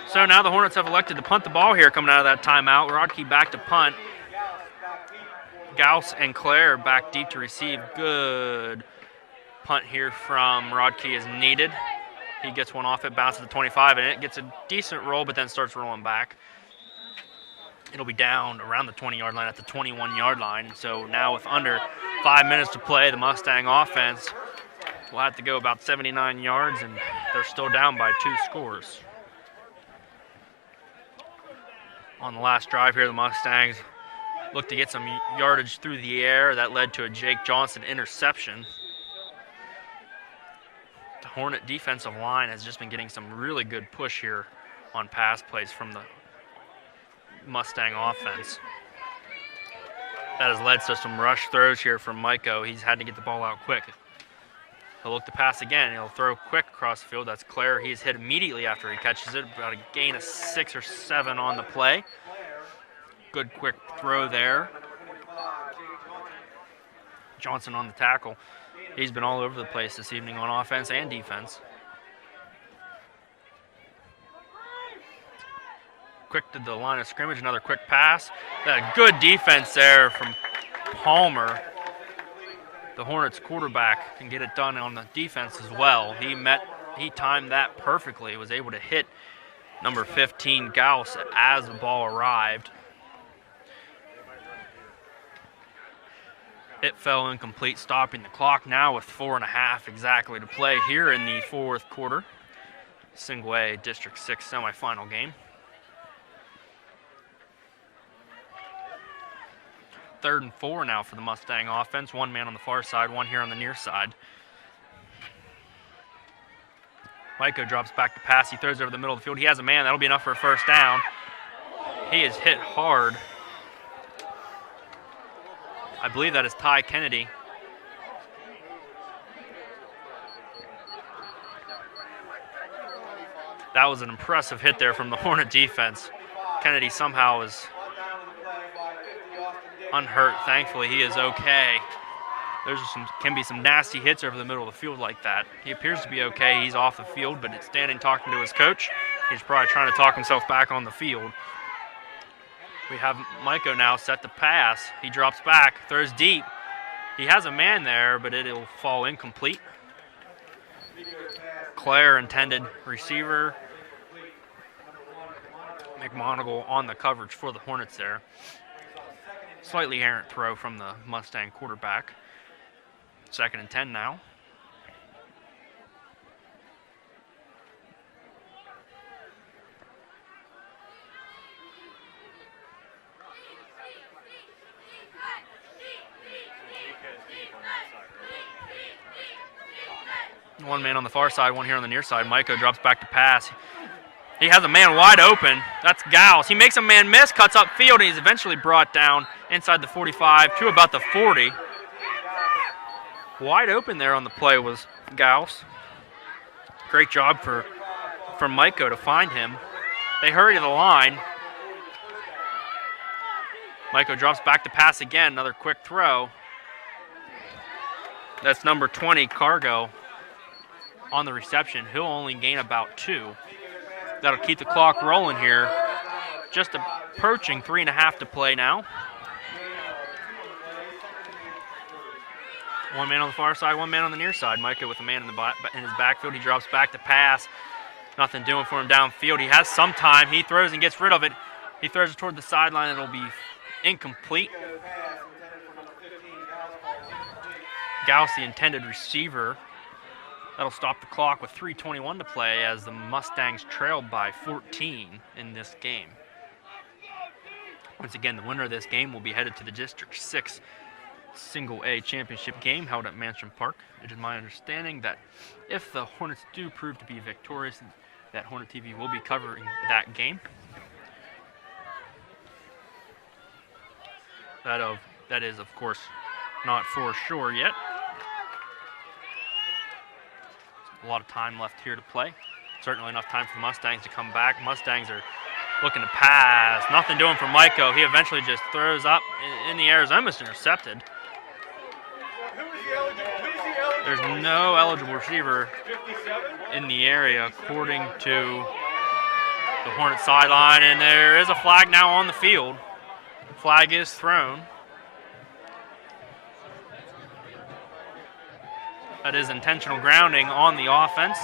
So now the Hornets have elected to punt the ball here coming out of that timeout. Rodkey back to punt. Gauss and Claire back deep to receive. Good punt here from Rodkey is needed. He gets one off it, bounces to 25, and it gets a decent roll, but then starts rolling back. It'll be down around the 20-yard line at the 21-yard line. So now with under 5 minutes to play, the Mustang offense will have to go about 79 yards, and they're still down by 2 scores. On the last drive here, the Mustangs looked to get some yardage through the air. That led to a Jake Johnson interception. The Hornet defensive line has just been getting some really good push here on pass plays from the Mustang offense. That has led to some rush throws here from Maiko. He's had to get the ball out quick. He'll look to pass again. He'll throw quick across the field. That's Claire. He's hit immediately after he catches it. About a gain of 6 or 7 on the play. Good quick throw there. Johnson on the tackle. He's been all over the place this evening on offense and defense. Quick to the line of scrimmage, another quick pass. Good defense there from Palmer. The Hornets quarterback can get it done on the defense as well. He timed that perfectly. He was able to hit number 15 Gauss as the ball arrived. It fell incomplete, stopping the clock now with 4.5 exactly to play here in the fourth quarter. Single A District 6 semifinal game. 3rd and 4 now for the Mustang offense. One man on the far side, one here on the near side. Maiko drops back to pass. He throws over the middle of the field. He has a man. That'll be enough for a first down. He is hit hard. I believe that is Ty Kennedy. That was an impressive hit there from the Hornet defense. Kennedy somehow is unhurt. Thankfully, he is okay. Can be some nasty hits over the middle of the field like that. He appears to be okay. He's off the field, but it's standing talking to his coach. He's probably trying to talk himself back on the field. We have Maiko now set to pass. He drops back, throws deep. He has a man there, but it'll fall incomplete. Claire intended receiver. McMonigal on the coverage for the Hornets there. Slightly errant throw from the Mustang quarterback. 2nd and 10 now. One man on the far side, one here on the near side. Maiko drops back to pass. He has a man wide open. That's Gauss. He makes a man miss, cuts up field, and he's eventually brought down inside the 45 to about the 40. Wide open there on the play was Gauss. Great job from Maiko to find him. They hurry to the line. Maiko drops back to pass again. Another quick throw. That's number 20, Cargo, on the reception. He'll only gain about 2. That'll keep the clock rolling here. Just approaching 3.5 to play now. One man on the far side, one man on the near side. Maiko with a man in his backfield. He drops back to pass. Nothing doing for him downfield. He has some time. He throws and gets rid of it. He throws it toward the sideline. It'll be incomplete. Gauss, the intended receiver. That'll stop the clock with 3:21 to play as the Mustangs trail by 14 in this game. Once again, the winner of this game will be headed to the District 6 Single A championship game held at Mansion Park. It is my understanding that if the Hornets do prove to be victorious, that Hornet TV will be covering that game. That is, of course, not for sure yet. A lot of time left here to play. Certainly enough time for the Mustangs to come back. Mustangs are looking to pass. Nothing doing for Maiko. He eventually just throws up in the air. Is almost intercepted. There's no eligible receiver in the area according to the Hornet sideline, and there is a flag now on the field. The flag is thrown. That is intentional grounding on the offense.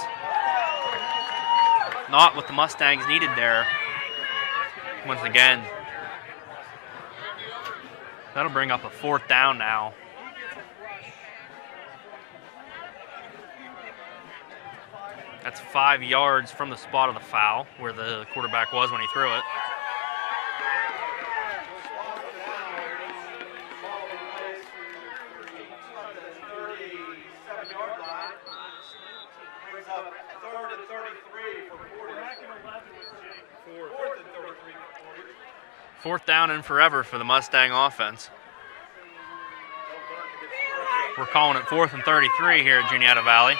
Not what the Mustangs needed there. Once again, that'll bring up a 4th down now. That's 5 yards from the spot of the foul where the quarterback was when he threw it. 4th down and forever for the Mustang offense. We're calling it 4th and 33 here at Juniata Valley.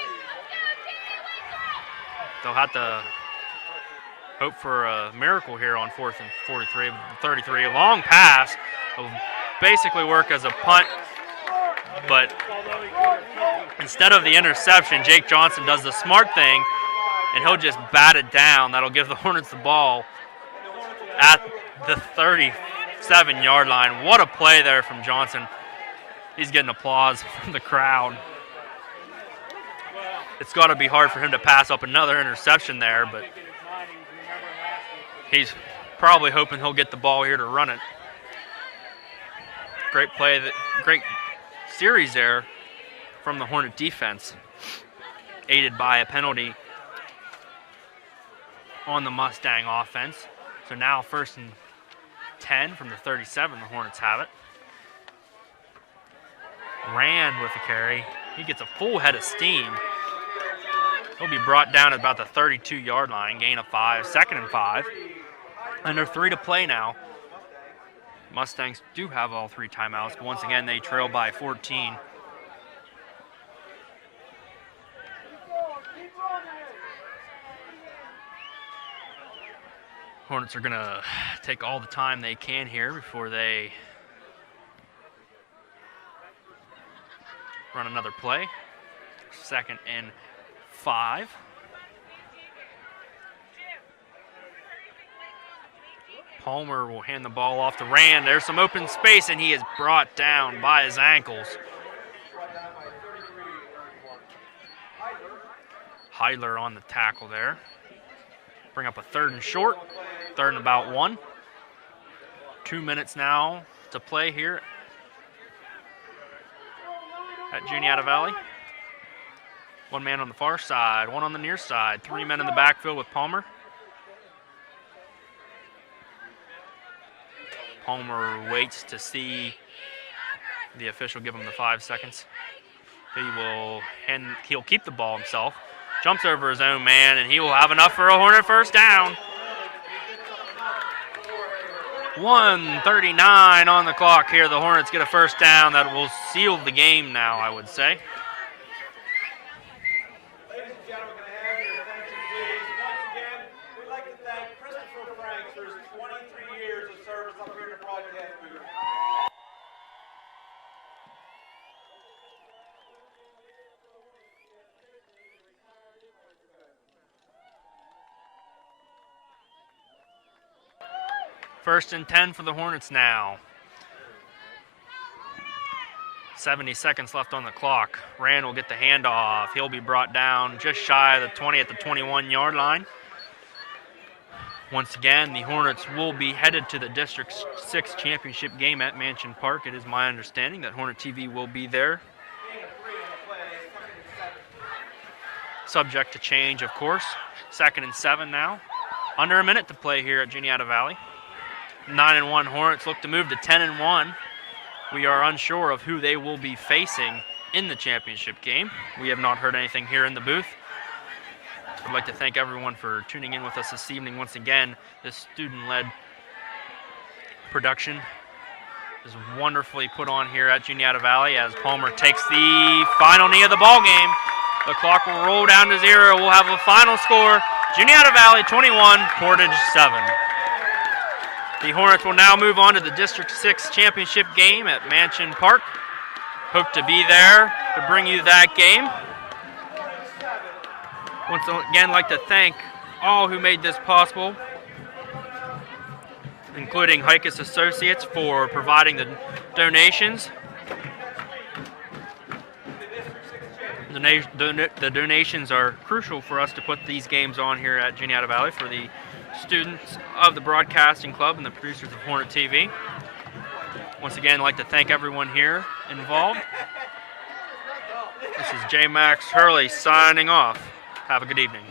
They'll have to hope for a miracle here on 4th and 33. A long pass will basically work as a punt, but instead of the interception, Jake Johnson does the smart thing, and he'll just bat it down. That'll give the Hornets the ball at the 37-yard line. What a play there from Johnson. He's getting applause from the crowd. It's got to be hard for him to pass up another interception there, but he's probably hoping he'll get the ball here to run it. Great play, great series there from the Hornet defense, aided by a penalty on the Mustang offense. So now 1st and 10 from the 37, the Hornets have it. Rand with the carry. He gets a full head of steam. He'll be brought down at about the 32-yard line, gain of 5, 2nd and 5. Under 3 to play now. Mustangs do have all 3 timeouts, but once again they trail by 14. Hornets are going to take all the time they can here before they run another play. 2nd and 5. Palmer will hand the ball off to Rand. There's some open space, and he is brought down by his ankles. Heidler on the tackle there. Bring up a 3rd and short. 3rd and about 1. 2 minutes now to play here at Juniata Valley. 1 man on the far side, 1 on the near side. 3 men in the backfield with Palmer. Palmer waits to see the official give him the 5 seconds. He'll keep the ball himself. Jumps over his own man, and he will have enough for a Hornet 1st down. 1:39 on the clock here. The Hornets get a 1st down that will seal the game now, I would say. Ladies and gentlemen, can I have your attention, please? Once again, we'd like to thank Christopher Franks for his 23 years of service up here in the broadcast booth. First and 10 for the Hornets now. 70 seconds left on the clock. Rand will get the handoff. He'll be brought down just shy of the 20 at the 21-yard line. Once again, the Hornets will be headed to the District 6 championship game at Mansion Park. It is my understanding that Hornet TV will be there. Subject to change, of course. 2nd and 7 now. Under a minute to play here at Juniata Valley. 9-1 Hornets look to move to 10-1. We are unsure of who they will be facing in the championship game. We have not heard anything here in the booth. I'd like to thank everyone for tuning in with us this evening. Once again, this student-led production is wonderfully put on here at Juniata Valley as Palmer takes the final knee of the ball game. The clock will roll down to 0. We'll have a final score: Juniata Valley 21, Portage 7. The Hornets will now move on to the District 6 championship game at Mansion Park. Hope to be there to bring you that game. Once again, I'd like to thank all who made this possible, including Hikus Associates for providing the donations. The donations are crucial for us to put these games on here at Juniata Valley for the students of the Broadcasting Club and the producers of Hornet TV. Once again, I'd like to thank everyone here involved. This is J. Max Hurley signing off. Have a good evening.